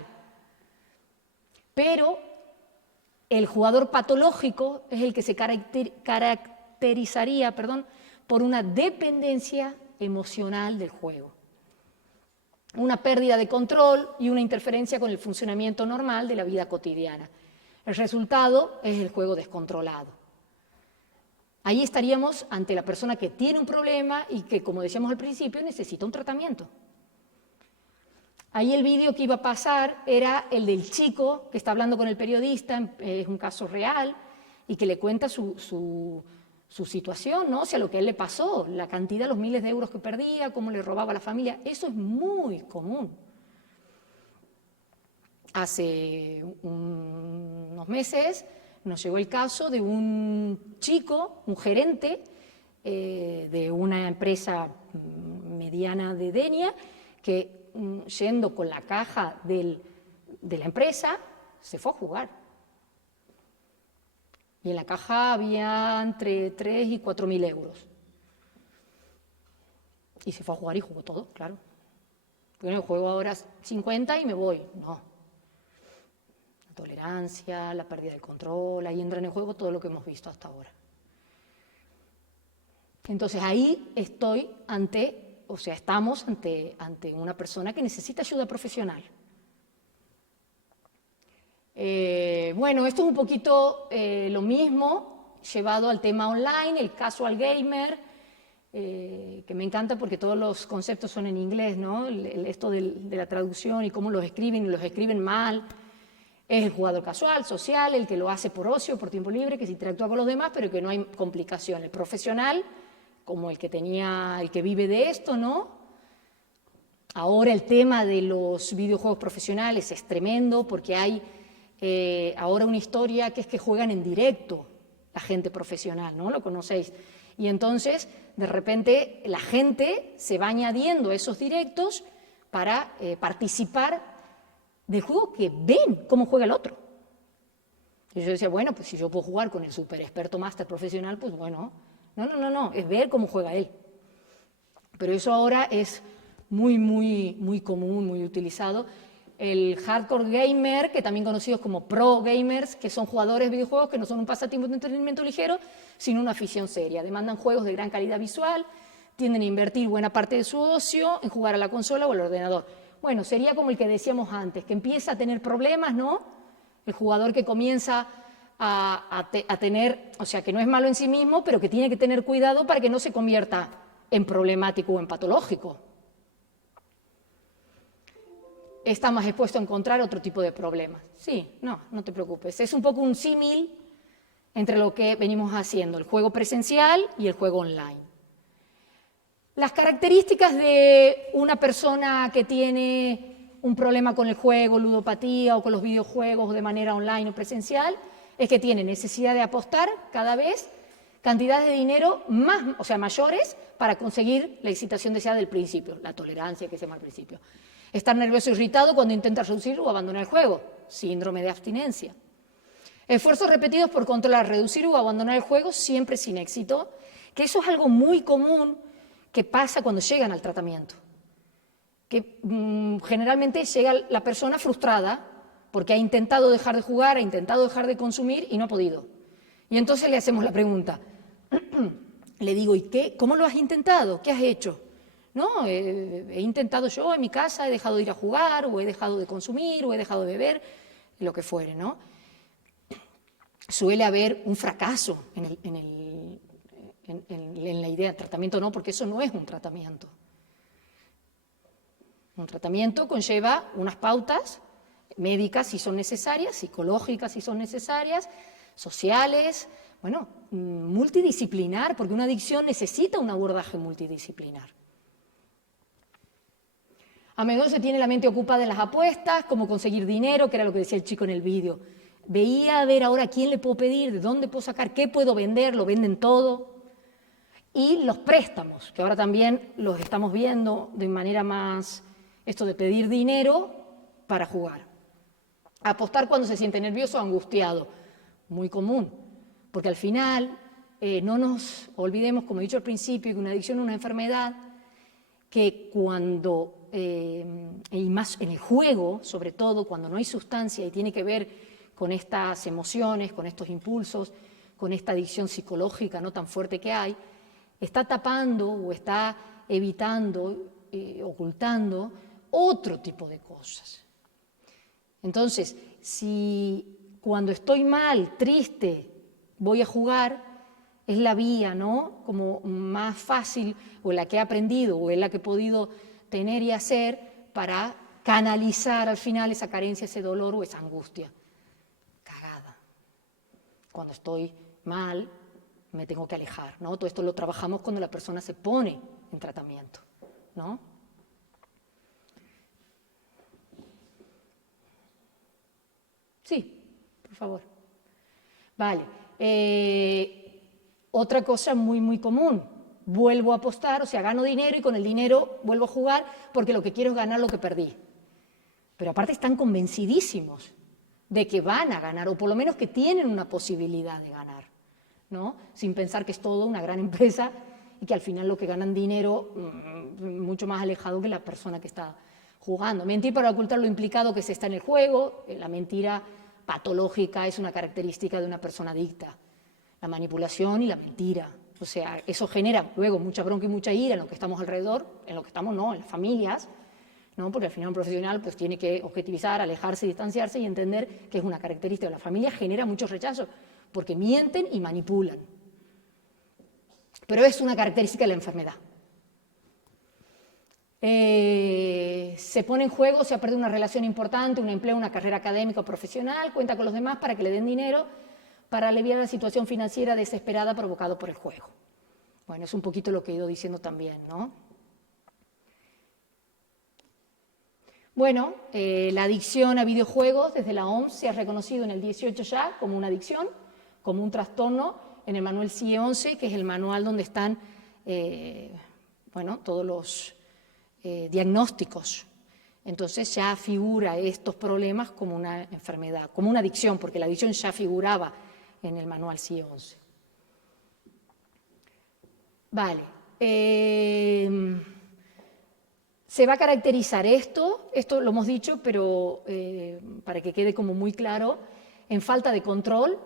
Pero el jugador patológico es el que se caracterizaría por una dependencia emocional del juego, una pérdida de control y una interferencia con el funcionamiento normal de la vida cotidiana. El resultado es el juego descontrolado. Ahí estaríamos ante la persona que tiene un problema y que, como decíamos al principio, necesita un tratamiento. Ahí el vídeo que iba a pasar era el del chico que está hablando con el periodista, es un caso real, y que le cuenta su situación, ¿no? O sea, lo que a él le pasó, la cantidad, los miles de euros que perdía, cómo le robaba a la familia. Eso es muy común. Hace unos meses nos llegó el caso de un chico, un gerente de una empresa mediana de Denia, que yendo con la caja de la empresa se fue a jugar. Y en la caja había entre 3 y 4.000 euros. Y se fue a jugar y jugó todo, claro. Bueno, juego ahora 50 y me voy. No. La tolerancia, la pérdida del control, ahí entra en el juego todo lo que hemos visto hasta ahora. Entonces ahí estamos ante una persona que necesita ayuda profesional. Bueno, esto es un poquito lo mismo, llevado al tema online, el casual gamer, que me encanta porque todos los conceptos son en inglés, ¿no? Esto de la traducción y cómo los escriben mal. Es el jugador casual, social, el que lo hace por ocio, por tiempo libre, que se interactúa con los demás, pero que no hay complicación. El profesional, como el que vive de esto, ¿no? Ahora el tema de los videojuegos profesionales es tremendo porque hay ahora una historia que es que juegan en directo la gente profesional, ¿no? Lo conocéis. Y entonces, de repente, la gente se va añadiendo a esos directos para participar del juego que ven cómo juega el otro. Y yo decía, bueno, pues si yo puedo jugar con el super experto máster profesional, pues bueno. No, es ver cómo juega él. Pero eso ahora es muy común, muy utilizado. El hardcore gamer, que también conocidos como pro gamers, que son jugadores de videojuegos que no son un pasatiempo de entretenimiento ligero, sino una afición seria. Demandan juegos de gran calidad visual, tienden a invertir buena parte de su ocio en jugar a la consola o al ordenador. Bueno, sería como el que decíamos antes, que empieza a tener problemas, ¿no? El jugador que comienza a tener, o sea, que no es malo en sí mismo, pero que tiene que tener cuidado para que no se convierta en problemático o en patológico. Está más expuesto a encontrar otro tipo de problemas. Sí, no te preocupes. Es un poco un símil entre lo que venimos haciendo, el juego presencial y el juego online. Las características de una persona que tiene un problema con el juego, ludopatía o con los videojuegos de manera online o presencial, es que tiene necesidad de apostar cada vez cantidades de dinero mayores para conseguir la excitación deseada del principio, la tolerancia que se llama al principio. Estar nervioso e irritado cuando intenta reducir o abandonar el juego, síndrome de abstinencia. Esfuerzos repetidos por controlar, reducir o abandonar el juego, siempre sin éxito, que eso es algo muy común que pasa cuando llegan al tratamiento. Que generalmente llega la persona frustrada porque ha intentado dejar de jugar, ha intentado dejar de consumir y no ha podido. Y entonces le hacemos la pregunta, le digo, ¿y qué? ¿Cómo lo has intentado? ¿Qué has hecho? No, he intentado yo en mi casa, he dejado de ir a jugar, o he dejado de consumir, o he dejado de beber, lo que fuere, ¿no? Suele haber un fracaso en la idea de tratamiento, no, porque eso no es un tratamiento. Un tratamiento conlleva unas pautas médicas si son necesarias, psicológicas si son necesarias, sociales, bueno, multidisciplinar, porque una adicción necesita un abordaje multidisciplinar. A menudo se tiene la mente ocupada en las apuestas, cómo conseguir dinero, que era lo que decía el chico en el vídeo. Veía a ver ahora a quién le puedo pedir, de dónde puedo sacar, qué puedo vender, lo venden todo. Y los préstamos, que ahora también los estamos viendo de manera más, esto de pedir dinero para jugar. Apostar cuando se siente nervioso o angustiado, muy común, porque al final no nos olvidemos, como he dicho al principio, que una adicción es una enfermedad que cuando, y más en el juego, sobre todo, cuando no hay sustancia y tiene que ver con estas emociones, con estos impulsos, con esta adicción psicológica no tan fuerte que hay, está tapando o está evitando, ocultando otro tipo de cosas. Entonces, si cuando estoy mal, triste, voy a jugar, es la vía, ¿no?, como más fácil, o la que he aprendido, o es la que he podido tener y hacer para canalizar al final esa carencia, ese dolor o esa angustia. Cagada. Cuando estoy mal, me tengo que alejar, ¿no? Todo esto lo trabajamos cuando la persona se pone en tratamiento, ¿no? Sí, por favor. Vale. Otra cosa muy común. Vuelvo a apostar, o sea, gano dinero y con el dinero vuelvo a jugar porque lo que quiero es ganar lo que perdí. Pero aparte están convencidísimos de que van a ganar, o por lo menos que tienen una posibilidad de ganar, ¿no? Sin pensar que es todo una gran empresa y que al final lo que ganan dinero mucho más alejado que la persona que está jugando. Mentir para ocultar lo implicado que se está en el juego, la mentira patológica es una característica de una persona adicta. La manipulación y la mentira. O sea, eso genera luego mucha bronca y mucha ira en lo que estamos alrededor, en lo que estamos, no, en las familias, ¿no? Porque al final un profesional pues tiene que objetivizar, alejarse, distanciarse y entender que es una característica de la familia, genera mucho rechazo, porque mienten y manipulan. Pero es una característica de la enfermedad. Se pone en juego, se ha perdido una relación importante, un empleo, una carrera académica o profesional, cuenta con los demás para que le den dinero para aliviar la situación financiera desesperada provocada por el juego. Bueno, es un poquito lo que he ido diciendo también, ¿no? Bueno, la adicción a videojuegos desde la OMS se ha reconocido en el 18 ya como una adicción, como un trastorno en el manual CIE 11, que es el manual donde están todos los diagnósticos. Entonces ya figura estos problemas como una enfermedad, como una adicción, porque la adicción ya figuraba en el manual CIE 11. Vale. Se va a caracterizar esto lo hemos dicho, pero para que quede como muy claro, en falta de control,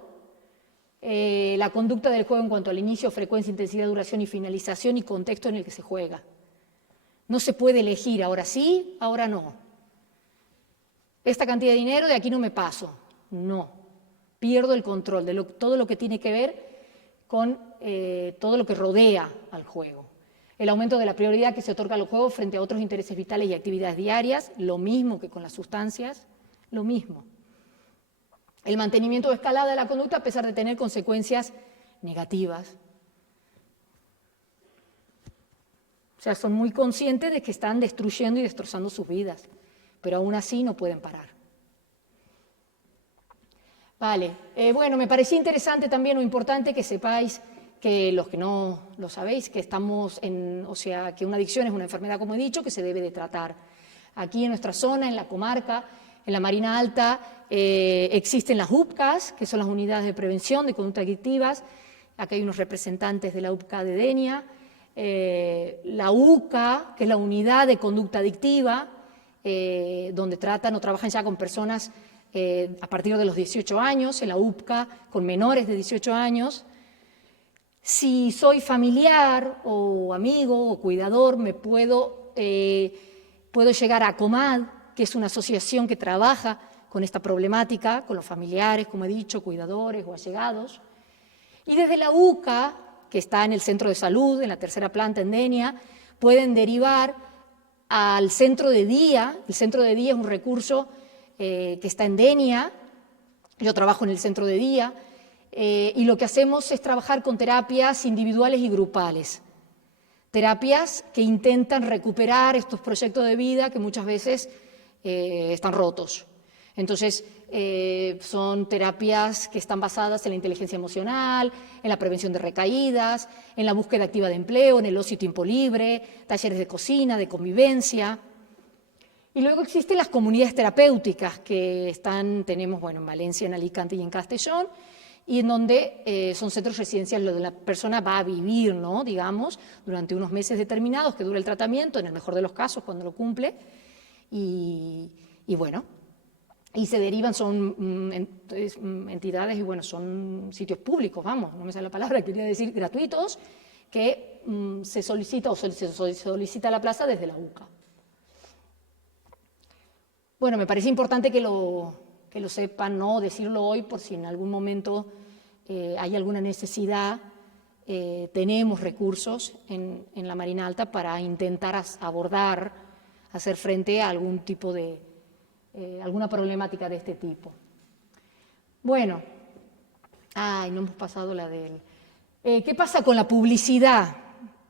la conducta del juego en cuanto al inicio, frecuencia, intensidad, duración y finalización y contexto en el que se juega. No se puede elegir, ahora sí, ahora no. Esta cantidad de dinero, de aquí no me paso. No, pierdo el control de todo lo que tiene que ver con todo lo que rodea al juego. El aumento de la prioridad que se otorga al juego frente a otros intereses vitales y actividades diarias, lo mismo que con las sustancias, lo mismo. El mantenimiento o escalada de la conducta a pesar de tener consecuencias negativas. O sea, son muy conscientes de que están destruyendo y destrozando sus vidas, pero aún así no pueden parar. Vale, bueno, me parecía interesante también o importante que sepáis que los que no lo sabéis, que que una adicción es una enfermedad, como he dicho, que se debe de tratar. Aquí en nuestra zona, en la comarca, en la Marina Alta, existen las UPCAs, que son las unidades de prevención de conductas adictivas. Aquí hay unos representantes de la UPCA de Denia. La UCA, que es la unidad de conducta adictiva, donde tratan o trabajan ya con personas a partir de los 18 años, en la UPCA con menores de 18 años. Si soy familiar o amigo o cuidador, puedo llegar a COMAD, que es una asociación que trabaja con esta problemática, con los familiares, como he dicho, cuidadores o allegados. Y desde la UCA, que está en el centro de salud, en la tercera planta en Denia, pueden derivar al centro de día. El centro de día es un recurso que está en Denia. Yo trabajo en el centro de día. Y lo que hacemos es trabajar con terapias individuales y grupales. Terapias que intentan recuperar estos proyectos de vida que muchas veces están rotos. Entonces, son terapias que están basadas en la inteligencia emocional, en la prevención de recaídas, en la búsqueda activa de empleo, en el ocio y tiempo libre, talleres de cocina, de convivencia. Y luego existen las comunidades terapéuticas que tenemos en Valencia, en Alicante y en Castellón, y en donde son centros residenciales donde la persona va a vivir, ¿no? Digamos, durante unos meses determinados que dura el tratamiento, en el mejor de los casos, cuando lo cumple, y se derivan, son entidades y son sitios públicos, no me sale la palabra, quería decir gratuitos, que se solicita la plaza desde la UCA. Bueno, me parece importante que lo sepan, ¿no? Decirlo hoy por si en algún momento hay alguna necesidad. Tenemos recursos en la Marina Alta para intentar abordar, hacer frente a algún tipo de alguna problemática de este tipo. Bueno, no hemos pasado la del... ¿Qué pasa con la publicidad?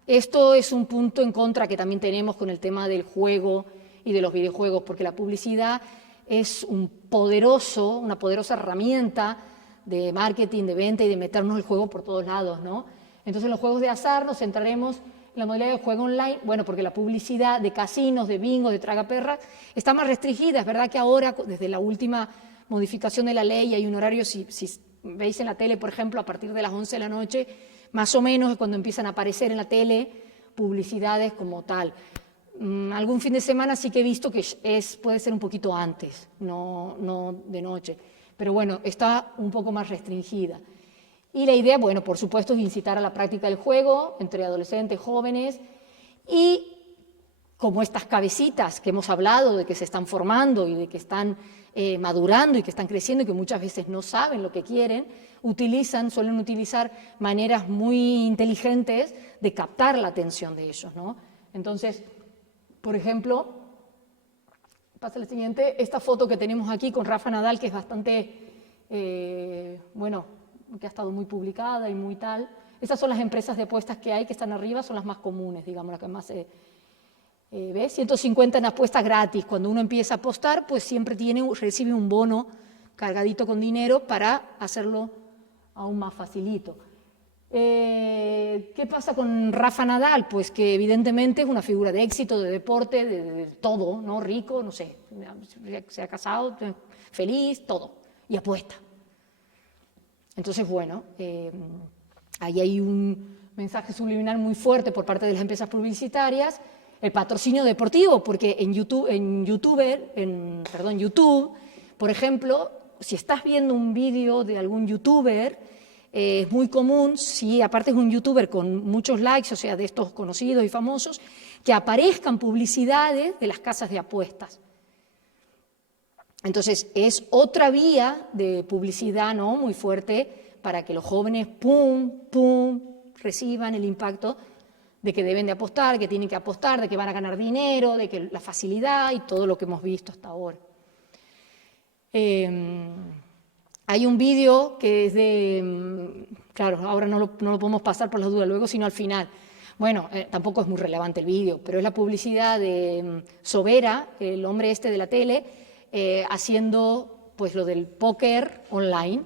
Esto es un punto en contra que también tenemos con el tema del juego y de los videojuegos, porque la publicidad es una poderosa herramienta de marketing, de venta y de meternos el juego por todos lados, ¿no? Entonces, en los juegos de azar nos centraremos en la modalidad de juego online, porque la publicidad de casinos, de bingo, de tragaperras, está más restringida. Es verdad que ahora, desde la última modificación de la ley, hay un horario, si veis en la tele, por ejemplo, a partir de las 11 de la noche, más o menos es cuando empiezan a aparecer en la tele publicidades como tal. Algún fin de semana sí que he visto que puede ser un poquito antes, no de noche, pero está un poco más restringida. Y la idea, por supuesto, es incitar a la práctica del juego entre adolescentes, jóvenes, y como estas cabecitas que hemos hablado, de que se están formando y de que están madurando y que están creciendo y que muchas veces no saben lo que quieren, suelen utilizar maneras muy inteligentes de captar la atención de ellos, ¿no? Entonces, por ejemplo, pasa la siguiente, esta foto que tenemos aquí con Rafa Nadal, que es bastante, bueno, que ha estado muy publicada y muy tal. Estas son las empresas de apuestas que hay, que están arriba, son las más comunes, digamos, las que más ¿ves? 150 en apuestas gratis. Cuando uno empieza a apostar, pues siempre recibe un bono cargadito con dinero para hacerlo aún más facilito. ¿Qué pasa con Rafa Nadal? Pues que evidentemente es una figura de éxito, de deporte, de todo, ¿no? Rico, no sé, se ha casado, feliz, todo, y apuesta. Entonces, bueno, ahí hay un mensaje subliminal muy fuerte por parte de las empresas publicitarias, el patrocinio deportivo, porque en YouTube, por ejemplo, si estás viendo un vídeo de algún youtuber, es muy común, si aparte es un youtuber con muchos likes, o sea, de estos conocidos y famosos, que aparezcan publicidades de las casas de apuestas. Entonces, es otra vía de publicidad, ¿no?, muy fuerte para que los jóvenes, reciban el impacto de que deben de apostar, que tienen que apostar, de que van a ganar dinero, de que la facilidad y todo lo que hemos visto hasta ahora. Hay un vídeo que es de, claro, ahora no lo podemos pasar por las dudas luego, sino al final. Bueno, tampoco es muy relevante el vídeo, pero es la publicidad de Sobera, el hombre este de la tele, haciendo pues lo del póker online.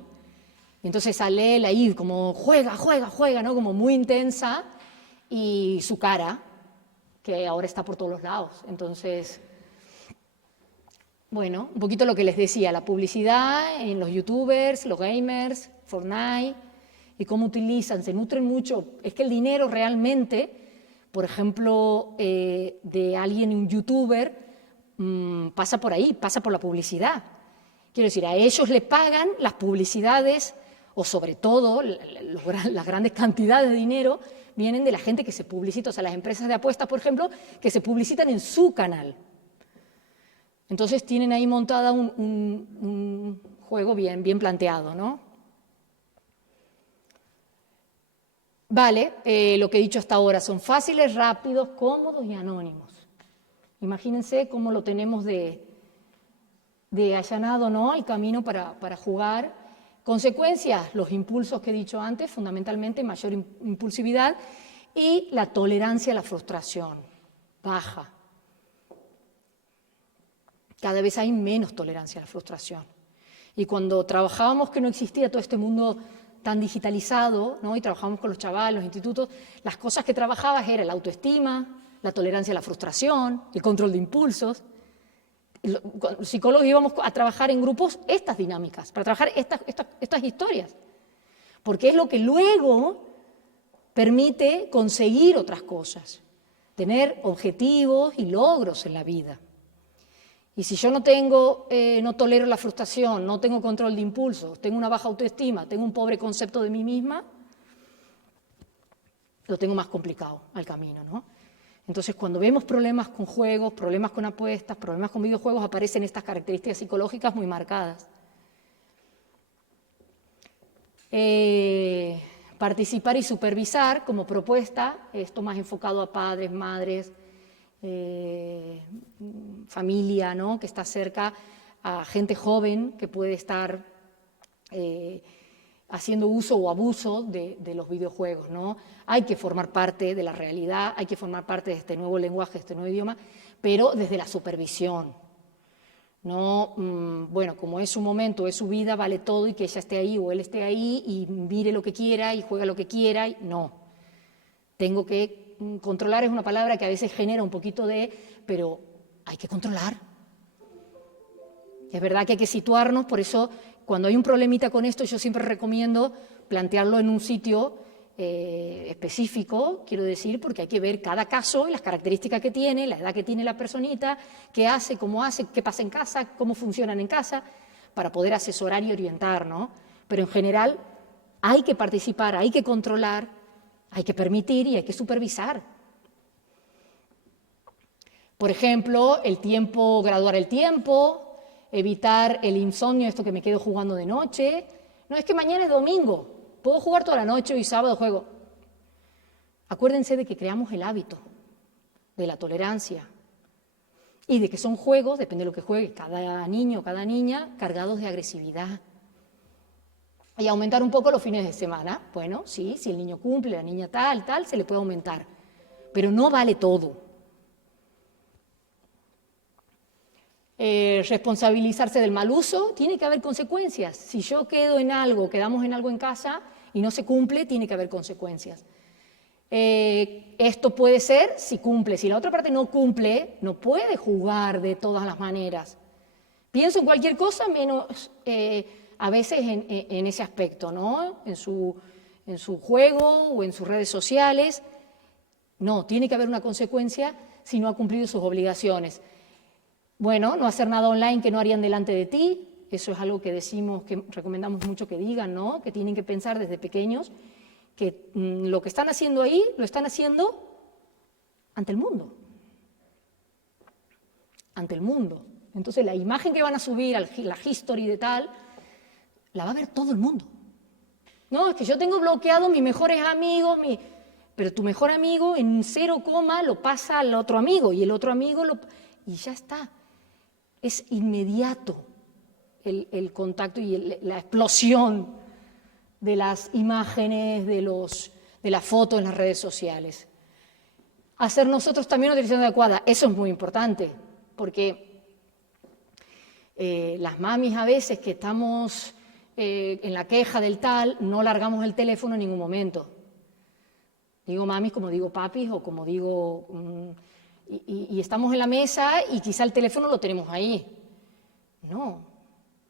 Y entonces sale él ahí como juega, ¿no?, como muy intensa, y su cara, que ahora está por todos los lados. Entonces, bueno, un poquito lo que les decía, la publicidad en los youtubers, los gamers, Fortnite, y cómo utilizan, se nutren mucho. Es que el dinero realmente, por ejemplo, de alguien, un youtuber, pasa por ahí, pasa por la publicidad. Quiero decir, a ellos le pagan las publicidades, o sobre todo las grandes cantidades de dinero vienen de la gente que se publicita, o sea, las empresas de apuestas, por ejemplo, que se publicitan en su canal. Entonces tienen ahí montada un juego bien planteado, ¿no? Vale, lo que he dicho hasta ahora, son fáciles, rápidos, cómodos y anónimos. Imagínense cómo lo tenemos de allanado, ¿no?, el camino para jugar. Consecuencias, los impulsos que he dicho antes, fundamentalmente mayor impulsividad, y la tolerancia a la frustración baja. Cada vez hay menos tolerancia a la frustración. Y cuando trabajábamos, que no existía todo este mundo tan digitalizado, ¿no?, y trabajábamos con los chavales, los institutos, las cosas que trabajabas eran la autoestima, la tolerancia a la frustración, el control de impulsos. Los psicólogos íbamos a trabajar en grupos estas dinámicas, para trabajar estas historias, porque es lo que luego permite conseguir otras cosas, tener objetivos y logros en la vida. Y si yo no tolero la frustración, no tengo control de impulsos, tengo una baja autoestima, tengo un pobre concepto de mí misma, lo tengo más complicado al camino, ¿no? Entonces, cuando vemos problemas con juegos, problemas con apuestas, problemas con videojuegos, aparecen estas características psicológicas muy marcadas. Participar y supervisar como propuesta, esto más enfocado a padres, madres, familia, ¿no?, que está cerca, a gente joven que puede estar haciendo uso o abuso de los videojuegos, ¿no? Hay que formar parte de la realidad, hay que formar parte de este nuevo lenguaje, de este nuevo idioma, pero desde la supervisión. No, bueno, como es su momento, es su vida, vale todo, y que ella esté ahí o él esté ahí y mire lo que quiera y juegue lo que quiera. No, tengo que controlar, es una palabra que a veces genera un poquito pero hay que controlar. Es verdad que hay que situarnos, por eso cuando hay un problemita con esto, yo siempre recomiendo plantearlo en un sitio específico, quiero decir, porque hay que ver cada caso, las características que tiene, la edad que tiene la personita, qué hace, qué pasa en casa, cómo funcionan en casa, para poder asesorar y orientar, ¿no? Pero en general hay que participar, hay que controlar, hay que permitir y hay que supervisar. Por ejemplo, graduar el tiempo, evitar el insomnio, esto que me quedo jugando de noche. No, es que mañana es domingo, puedo jugar toda la noche y sábado juego. Acuérdense de que creamos el hábito de la tolerancia y de que son juegos, depende de lo que juegue cada niño o cada niña, cargados de agresividad. Y aumentar un poco los fines de semana. Bueno, sí, si el niño cumple, la niña tal, se le puede aumentar. Pero no vale todo. Responsabilizarse del mal uso, tiene que haber consecuencias. Si yo quedamos en algo en casa y no se cumple, tiene que haber consecuencias. Esto puede ser si cumple. Si la otra parte no cumple, no puede jugar de todas las maneras. Pienso en cualquier cosa menos a veces en ese aspecto, ¿no? En su juego o en sus redes sociales. No, tiene que haber una consecuencia si no ha cumplido sus obligaciones. Bueno, no hacer nada online que no harían delante de ti. Eso es algo que recomendamos mucho que digan, ¿no? Que tienen que pensar desde pequeños que lo que están haciendo ahí, lo están haciendo ante el mundo. Ante el mundo. Entonces, la imagen que van a subir, la history de tal, la va a ver todo el mundo. No, es que yo tengo bloqueado mis mejores amigos, pero tu mejor amigo en 0, lo pasa al otro amigo, y el otro amigo y ya está. Es inmediato el contacto y la explosión de las imágenes, de las fotos en las redes sociales. Hacer nosotros también una utilización adecuada, eso es muy importante, porque las mamis a veces que estamos en la queja del tal, no largamos el teléfono en ningún momento. Digo mamis como digo papis o como digo... y estamos en la mesa y quizá el teléfono lo tenemos ahí. No.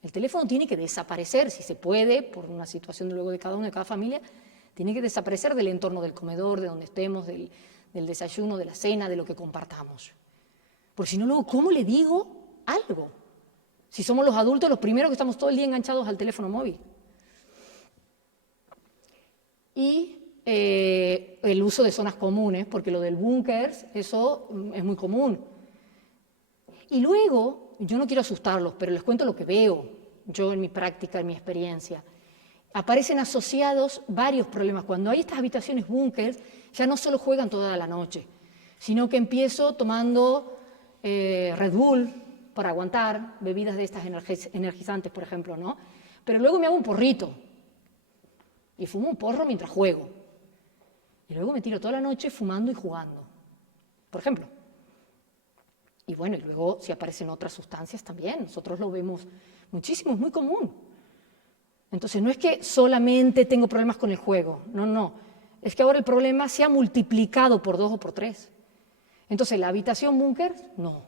El teléfono tiene que desaparecer, si se puede, por una situación luego de cada uno, de cada familia, tiene que desaparecer del entorno del comedor, de donde estemos, del desayuno, de la cena, de lo que compartamos. Porque si no, luego, ¿cómo le digo algo? Si somos los adultos los primeros que estamos todo el día enganchados al teléfono móvil. Y el uso de zonas comunes, porque lo del búnker, eso es muy común. Y luego... Yo no quiero asustarlos, pero les cuento lo que veo yo en mi práctica, en mi experiencia. Aparecen asociados varios problemas. Cuando hay estas habitaciones búnkers, ya no solo juegan toda la noche, sino que empiezo tomando Red Bull para aguantar, bebidas de estas energizantes, por ejemplo, ¿no? Pero luego me hago un porrito y fumo un porro mientras juego. Y luego me tiro toda la noche fumando y jugando, por ejemplo. Y bueno, y luego si aparecen otras sustancias también, nosotros lo vemos muchísimo, es muy común. Entonces no es que solamente tengo problemas con el juego, no, es que ahora el problema se ha multiplicado por 2 o por 3. Entonces la habitación búnker, no,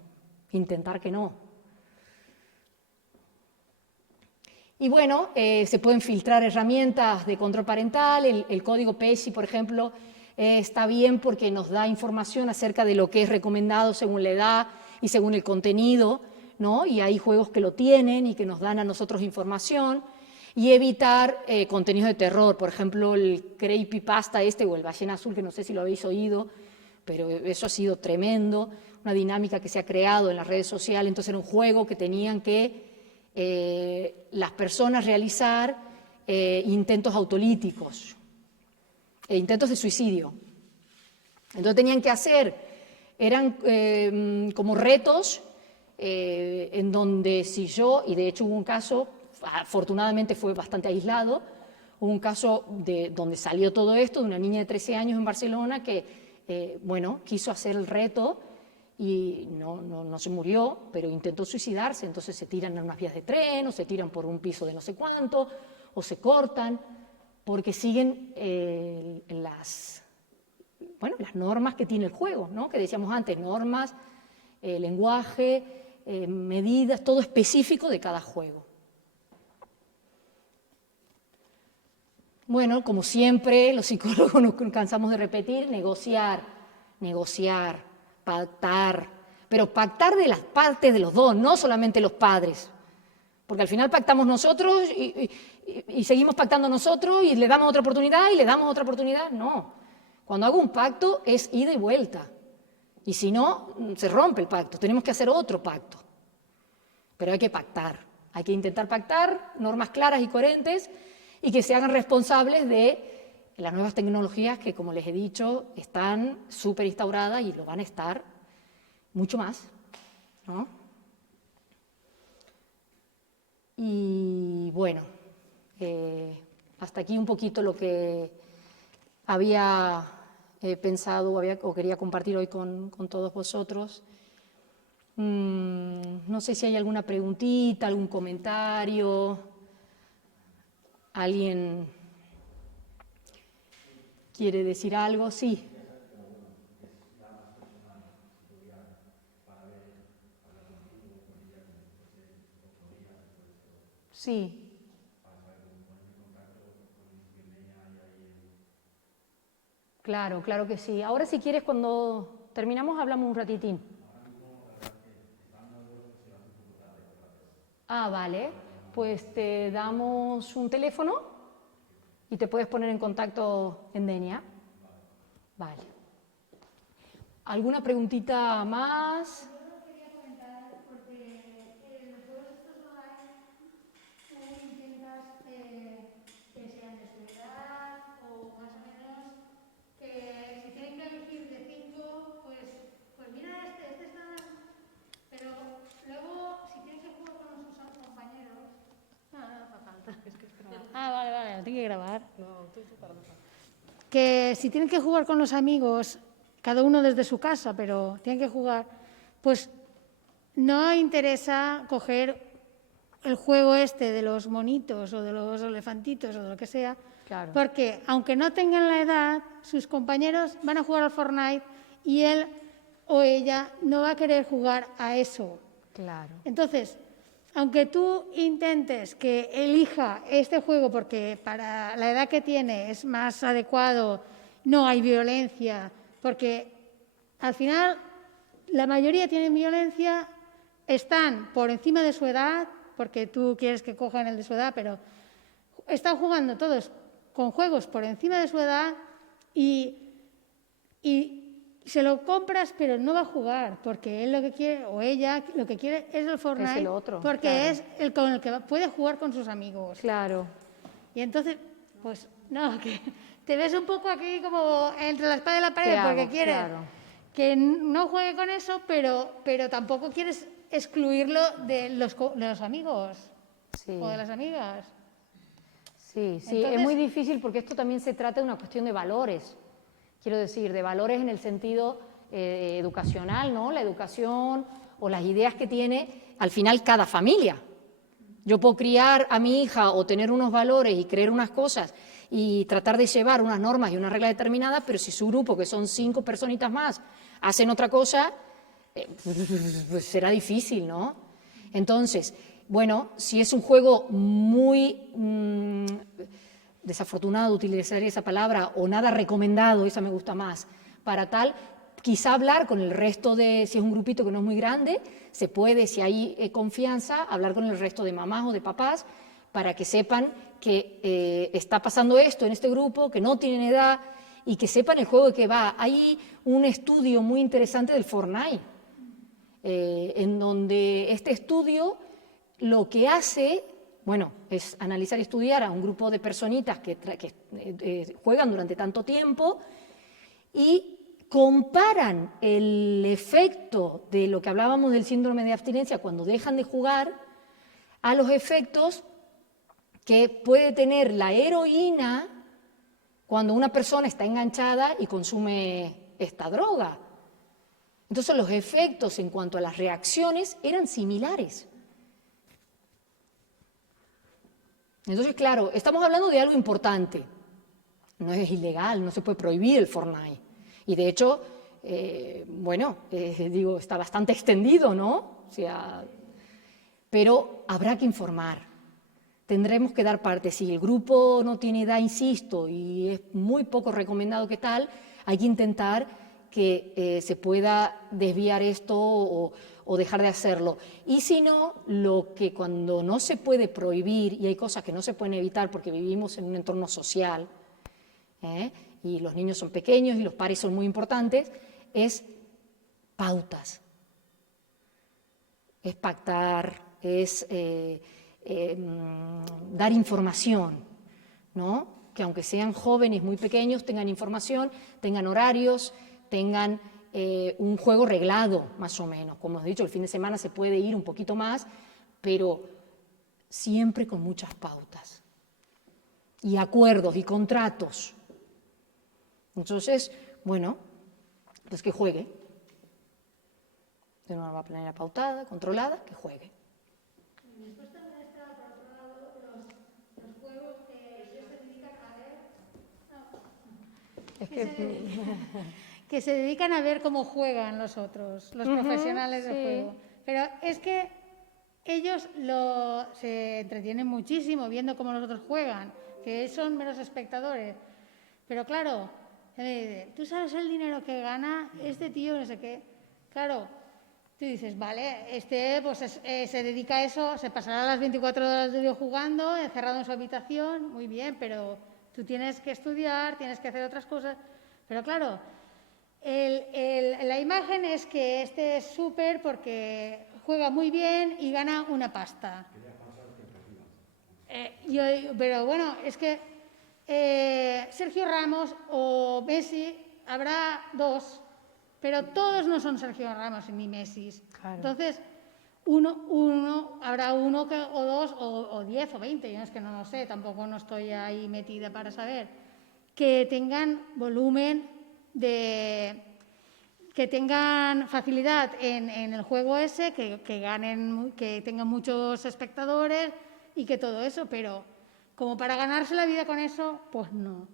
intentar que no. Y bueno, se pueden filtrar herramientas de control parental, el código PESI, por ejemplo, está bien porque nos da información acerca de lo que es recomendado según la edad y según el contenido, ¿no? Y hay juegos que lo tienen y que nos dan a nosotros información. Y evitar contenidos de terror, por ejemplo, el creepypasta o el ballena azul, que no sé si lo habéis oído, pero eso ha sido tremendo, una dinámica que se ha creado en las redes sociales. Entonces era un juego que tenían que las personas realizar intentos autolíticos, intentos de suicidio. Entonces tenían que eran como retos en donde si yo, y de hecho hubo un caso, afortunadamente fue bastante aislado, hubo un caso donde salió todo esto, de una niña de 13 años en Barcelona que, quiso hacer el reto y no se murió, pero intentó suicidarse. Entonces se tiran en unas vías de tren, o se tiran por un piso de no sé cuánto, o se cortan, porque siguen las normas que tiene el juego, ¿no? Que decíamos antes, normas, lenguaje, medidas, todo específico de cada juego. Bueno, como siempre, los psicólogos nos cansamos de repetir, negociar, pactar, pero pactar de las partes de los dos, no solamente los padres, porque al final pactamos nosotros y seguimos pactando nosotros y le damos otra oportunidad y le damos otra oportunidad. No, cuando hago un pacto es ida y vuelta. Y si no, se rompe el pacto, tenemos que hacer otro pacto. Pero hay que pactar, hay que intentar pactar normas claras y coherentes y que se hagan responsables de las nuevas tecnologías que, como les he dicho, están súper instauradas y lo van a estar mucho más, ¿no? Y bueno, hasta aquí un poquito lo que había pensado o quería compartir hoy con todos vosotros. No sé si hay alguna preguntita, algún comentario. ¿Alguien quiere decir algo? Sí. Sí. Claro, claro que sí. Ahora, si quieres, cuando terminamos, hablamos un ratitín. Ah, vale. Pues te damos un teléfono y te puedes poner en contacto en Denia. Vale. ¿Alguna preguntita más? Yo quería comentar, porque en los juegos estos online tú intentas que sean de su edad o más o menos que si tienen que elegir de 5, pues mira este está... Pero luego, si tienen que jugar con sus compañeros... No hace falta. Vale, lo tengo que grabar. Que si tienen que jugar con los amigos, cada uno desde su casa, pero tienen que jugar, pues no interesa coger el juego este de los monitos o de los elefantitos o de lo que sea, Claro. porque aunque no tengan la edad, sus compañeros van a jugar al Fortnite y él o ella no va a querer jugar a eso. Claro. Entonces, aunque tú intentes que elija este juego porque para la edad que tiene es más adecuado, no hay violencia, porque al final la mayoría tienen violencia, están por encima de su edad, porque tú quieres que cojan el de su edad, pero están jugando todos con juegos por encima de su edad y se lo compras, pero no va a jugar, porque él lo que quiere, o ella, lo que quiere es el Fortnite, Es el otro, porque claro. es el con el que puede jugar con sus amigos. Claro. Y entonces, pues, no, que te ves un poco aquí como entre la espada y la pared, ¿Qué porque hago? quieres Claro. que no juegue con eso, pero tampoco quieres excluirlo de los amigos Sí. o de las amigas. Sí, sí, Entonces- es muy difícil porque esto también se trata de una cuestión de valores. Quiero decir, de valores en el sentido educacional, ¿no? La educación o las ideas que tiene al final cada familia. Yo puedo criar a mi hija o tener unos valores y creer unas cosas y tratar de llevar unas normas y una regla determinada, pero si su grupo, que son 5 personitas más, hacen otra cosa, pues será difícil, ¿no? Entonces, bueno, si es un juego muy desafortunado, utilizar esa palabra, o nada recomendado, esa me gusta más, para tal, quizá hablar con el resto de, si es un grupito que no es muy grande, se puede, si hay confianza, hablar con el resto de mamás o de papás para que sepan que está pasando esto en este grupo, que no tienen edad y que sepan el juego de que va. Hay un estudio muy interesante del Fortnite, en donde este estudio lo que hace, bueno, es analizar y estudiar a un grupo de personitas que juegan durante tanto tiempo y comparan el efecto de lo que hablábamos del síndrome de abstinencia cuando dejan de jugar a los efectos que puede tener la heroína cuando una persona está enganchada y consume esta droga. Entonces los efectos en cuanto a las reacciones eran similares. Entonces, claro, estamos hablando de algo importante. No es ilegal, no se puede prohibir el Fortnite. Y de hecho, digo, está bastante extendido, ¿no? O sea, pero habrá que informar. Tendremos que dar parte. Si el grupo no tiene edad, insisto, y es muy poco recomendado que tal, hay que intentar que se pueda desviar esto o dejar de hacerlo. Y si no, lo que cuando no se puede prohibir, y hay cosas que no se pueden evitar porque vivimos en un entorno social, y los niños son pequeños y los pares son muy importantes, es pautas. Es pactar, es dar información, ¿no? Que aunque sean jóvenes muy pequeños, tengan información, tengan horarios, tengan un juego reglado, más o menos. Como os he dicho, el fin de semana se puede ir un poquito más, pero siempre con muchas pautas y acuerdos y contratos. Entonces, bueno, pues que juegue. De una manera pautada, controlada, que juegue. Después también está, por otro lado, los juegos que ellos se dedican a ver... que se dedican a ver cómo juegan los otros, los profesionales del juego. Pero es que ellos se entretienen muchísimo viendo cómo los otros juegan, que son meros espectadores. Pero claro, tú sabes el dinero que gana este tío, no sé qué. Claro, tú dices, vale, pues se dedica a eso, se pasará las 24 horas del día jugando, encerrado en su habitación, muy bien, pero tú tienes que estudiar, tienes que hacer otras cosas. Pero claro, la imagen es que este es súper porque juega muy bien y gana una pasta. Pero bueno, es que Sergio Ramos o Messi habrá dos, pero todos no son Sergio Ramos ni Messi. Claro. Entonces, habrá uno o dos o 10 o 20, yo es que no lo sé, tampoco no estoy ahí metida para saber, que tengan volumen, que tengan facilidad en el juego ese, que ganen, que tengan muchos espectadores y que todo eso, pero como para ganarse la vida con eso, pues no.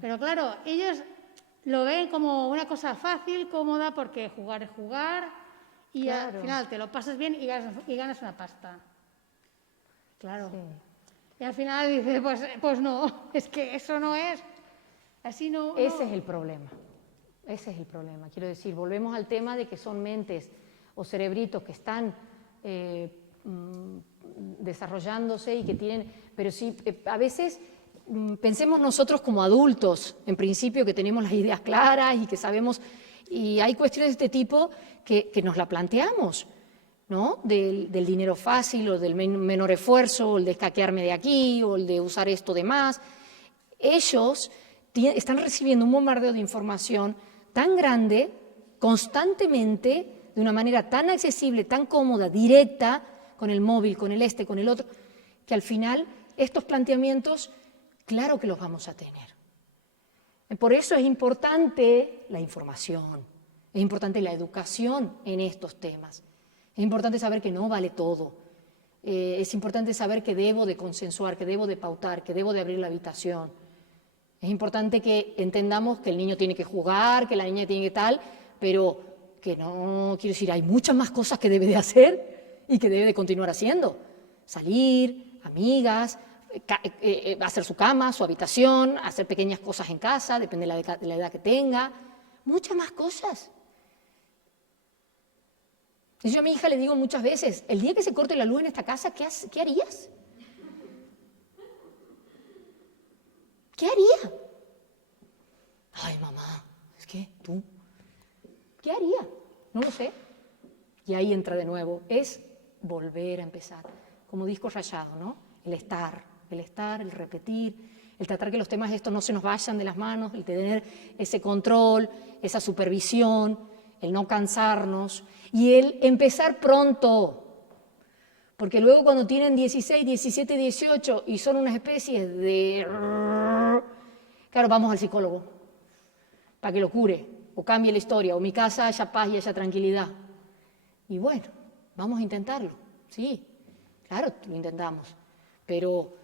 Pero claro, ellos lo ven como una cosa fácil, cómoda, porque jugar es jugar y al final te lo pasas bien y ganas una pasta. Claro. Sí. Y al final dices, pues no, es que eso no es. Así no. Ese es el problema. Ese es el problema. Quiero decir, volvemos al tema de que son mentes o cerebritos que están desarrollándose y que tienen... Pero sí, a veces pensemos nosotros como adultos, en principio, que tenemos las ideas claras y que sabemos... Y hay cuestiones de este tipo que nos la planteamos, ¿no? Del dinero fácil o del menor esfuerzo, o el de escaquearme de aquí, o el de usar esto de más. Ellos están recibiendo un bombardeo de información tan grande, constantemente, de una manera tan accesible, tan cómoda, directa, con el móvil, con el con el otro, que al final estos planteamientos, claro que los vamos a tener. Por eso es importante la información, es importante la educación en estos temas, es importante saber que no vale todo, es importante saber que debo de consensuar, que debo de pautar, que debo de abrir la habitación. Es importante que entendamos que el niño tiene que jugar, que la niña tiene que tal, pero que no, quiero decir, hay muchas más cosas que debe de hacer y que debe de continuar haciendo. Salir, amigas, hacer su cama, su habitación, hacer pequeñas cosas en casa, depende de la edad que tenga, muchas más cosas. Y yo a mi hija le digo muchas veces, el día que se corte la luz en esta casa, ¿qué harías? ¿Qué haría? Ay, mamá, es que tú, ¿qué haría? No lo sé. Y ahí entra de nuevo, es volver a empezar, como disco rayado, ¿no? El estar, el repetir, el tratar que los temas estos no se nos vayan de las manos, el tener ese control, esa supervisión, el no cansarnos y el empezar pronto. Porque luego cuando tienen 16, 17, 18 y son unas especies de... Claro, vamos al psicólogo para que lo cure o cambie la historia o mi casa haya paz y haya tranquilidad. Y bueno, vamos a intentarlo, sí, claro, lo intentamos, pero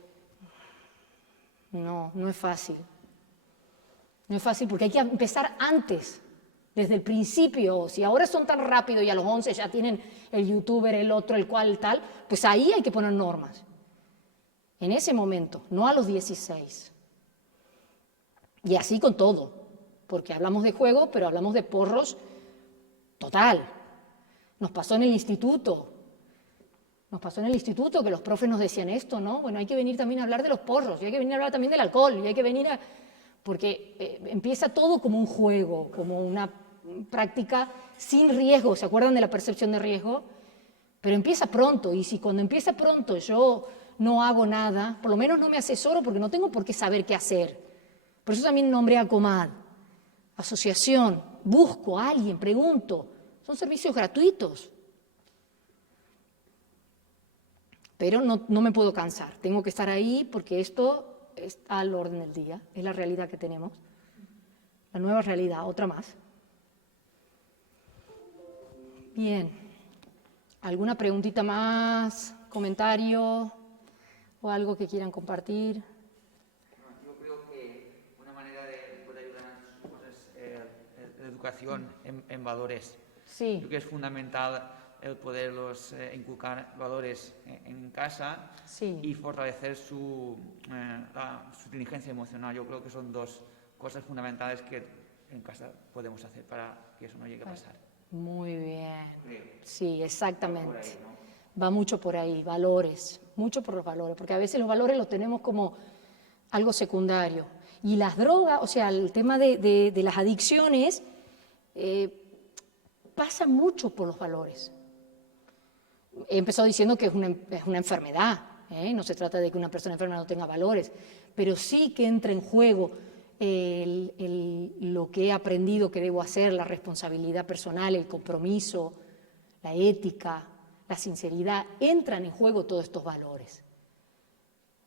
no es fácil. No es fácil porque hay que empezar antes. Desde el principio, si ahora son tan rápidos y a los 11 ya tienen el youtuber, el otro, el cual, el tal, pues ahí hay que poner normas. En ese momento, no a los 16. Y así con todo, porque hablamos de juego, pero hablamos de porros total. Nos pasó en el instituto. Nos pasó en el instituto que los profes nos decían esto, ¿no? Bueno, hay que venir también a hablar de los porros, y hay que venir a hablar también del alcohol, y hay que venir a... Porque empieza todo como un juego, como una práctica sin riesgo, ¿se acuerdan de la percepción de riesgo? Pero empieza pronto, y si cuando empieza pronto yo no hago nada, por lo menos no me asesoro porque no tengo por qué saber qué hacer. Por eso también nombré a Comad, asociación, busco a alguien, pregunto, son servicios gratuitos. Pero no me puedo cansar, tengo que estar ahí porque esto está al orden del día, es la realidad que tenemos, la nueva realidad, otra más. Bien, ¿alguna preguntita más, comentario o algo que quieran compartir? Yo creo que una manera de poder ayudar a nuestros hijos es la educación en valores. Sí. Creo que es fundamental el poderlos inculcar valores en casa y fortalecer su inteligencia emocional. Yo creo que son dos cosas fundamentales que en casa podemos hacer para que eso no llegue a pasar. Muy bien. Sí, exactamente. Va mucho por ahí, valores, mucho por los valores, porque a veces los valores los tenemos como algo secundario. Y las drogas, o sea, el tema de las adicciones pasa mucho por los valores. He empezado diciendo que es una enfermedad, no se trata de que una persona enferma no tenga valores, pero sí que entra en juego lo que he aprendido que debo hacer, la responsabilidad personal, el compromiso, la ética, la sinceridad, entran en juego todos estos valores.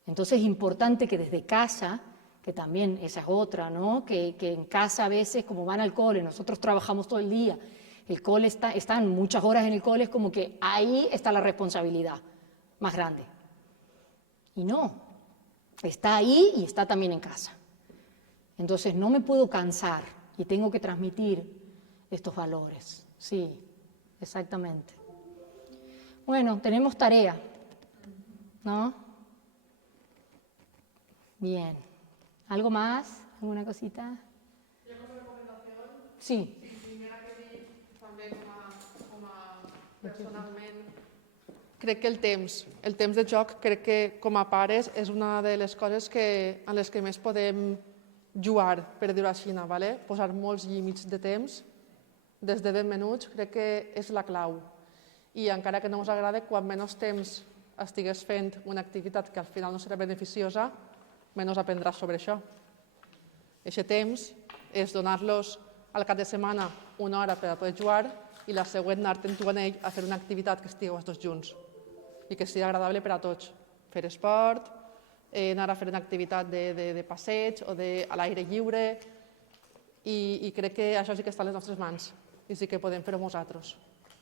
Entonces es importante que desde casa, que también esa es otra, ¿no? Que en casa a veces, como van al cole, nosotros trabajamos todo el día, el cole están muchas horas en el cole, es como que ahí está la responsabilidad más grande. Y no, está ahí y está también en casa. Entonces no me puedo cansar y tengo que transmitir estos valores. Sí, exactamente. Bueno, tenemos tarea, ¿no? Bien. ¿Algo más? ¿Alguna cosita? Jo com a recomendació, Sí. primera que dic també com a personalment, crec que el temps de joc, crec que com a pares és una de les coses en les que més podem jugar, per dir-ho així, ¿vale? Posar molts límits de temps, des de 10 minuts, crec que és la clau. I encara que no us agrada, quan menys temps estigués fent una activitat que al final no serà beneficiosa, menys aprendràs sobre això. Aquest temps és donar-los al cap de setmana una hora per a poder jugar i la següent anar-te'n tu amb ell a fer una activitat que estigueu els dos junts i que sigui agradable per a tots. Fer esport, anar a fer una activitat de passeig o a l'aire lliure i crec que això sí que està a les nostres mans i sí que podem fer-ho nosaltres.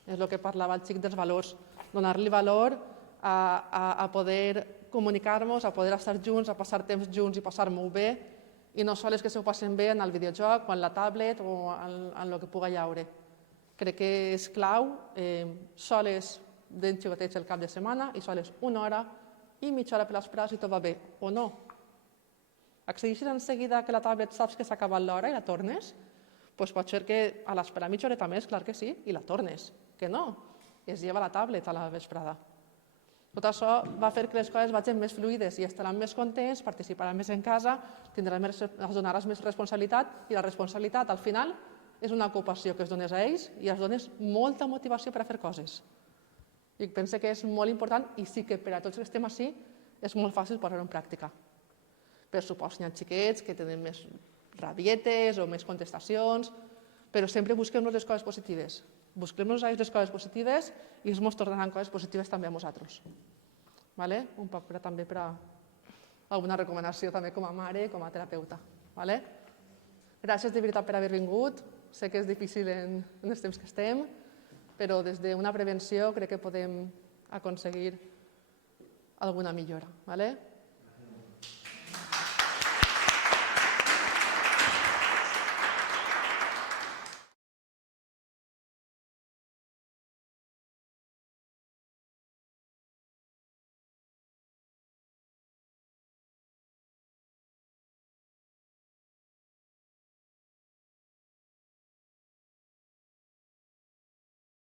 És el que parlava el xic dels valors, donar-li valor a poder comunicar-nos, a poder estar junts, a passar temps junts i passar-m'ho bé, i no sols que s'ho passen bé en el videojoc o en la tablet o en el que puga llaure. Crec que és clau, soles d'en xicotets el cap de setmana i soles una hora i mitja hora per les praes i tot va bé, o no. Accedeixes en seguida que la tablet saps que s'ha acabat l'hora i la tornes? Doncs pot ser que a l'esperar mitja horeta més, clar que sí, i la tornes. Que no, es lleva la tablet a la vesprada. Tot això va fer que les coses vagin més fluides i estaran més contents, participaran més en casa, els donaràs més responsabilitat i la responsabilitat al final és una ocupació que es dones a ells i els dones molta motivació per a fer coses. I penso que és molt important i sí que per a tots que estem així és molt fàcil posar-ho en pràctica. Per supost, hi ha xiquets que tenen més rabietes o més contestacions, però sempre busquem-nos les coses positives. Busquem-nos les coses positives i ells ens tornaran coses positives també a nosaltres. Un poc també per a alguna recomanació també com a mare, com a terapeuta. Gràcies de veritat per haver vingut. Sé que és difícil en els temps que estem, però des d'una prevenció crec que podem aconseguir alguna millora.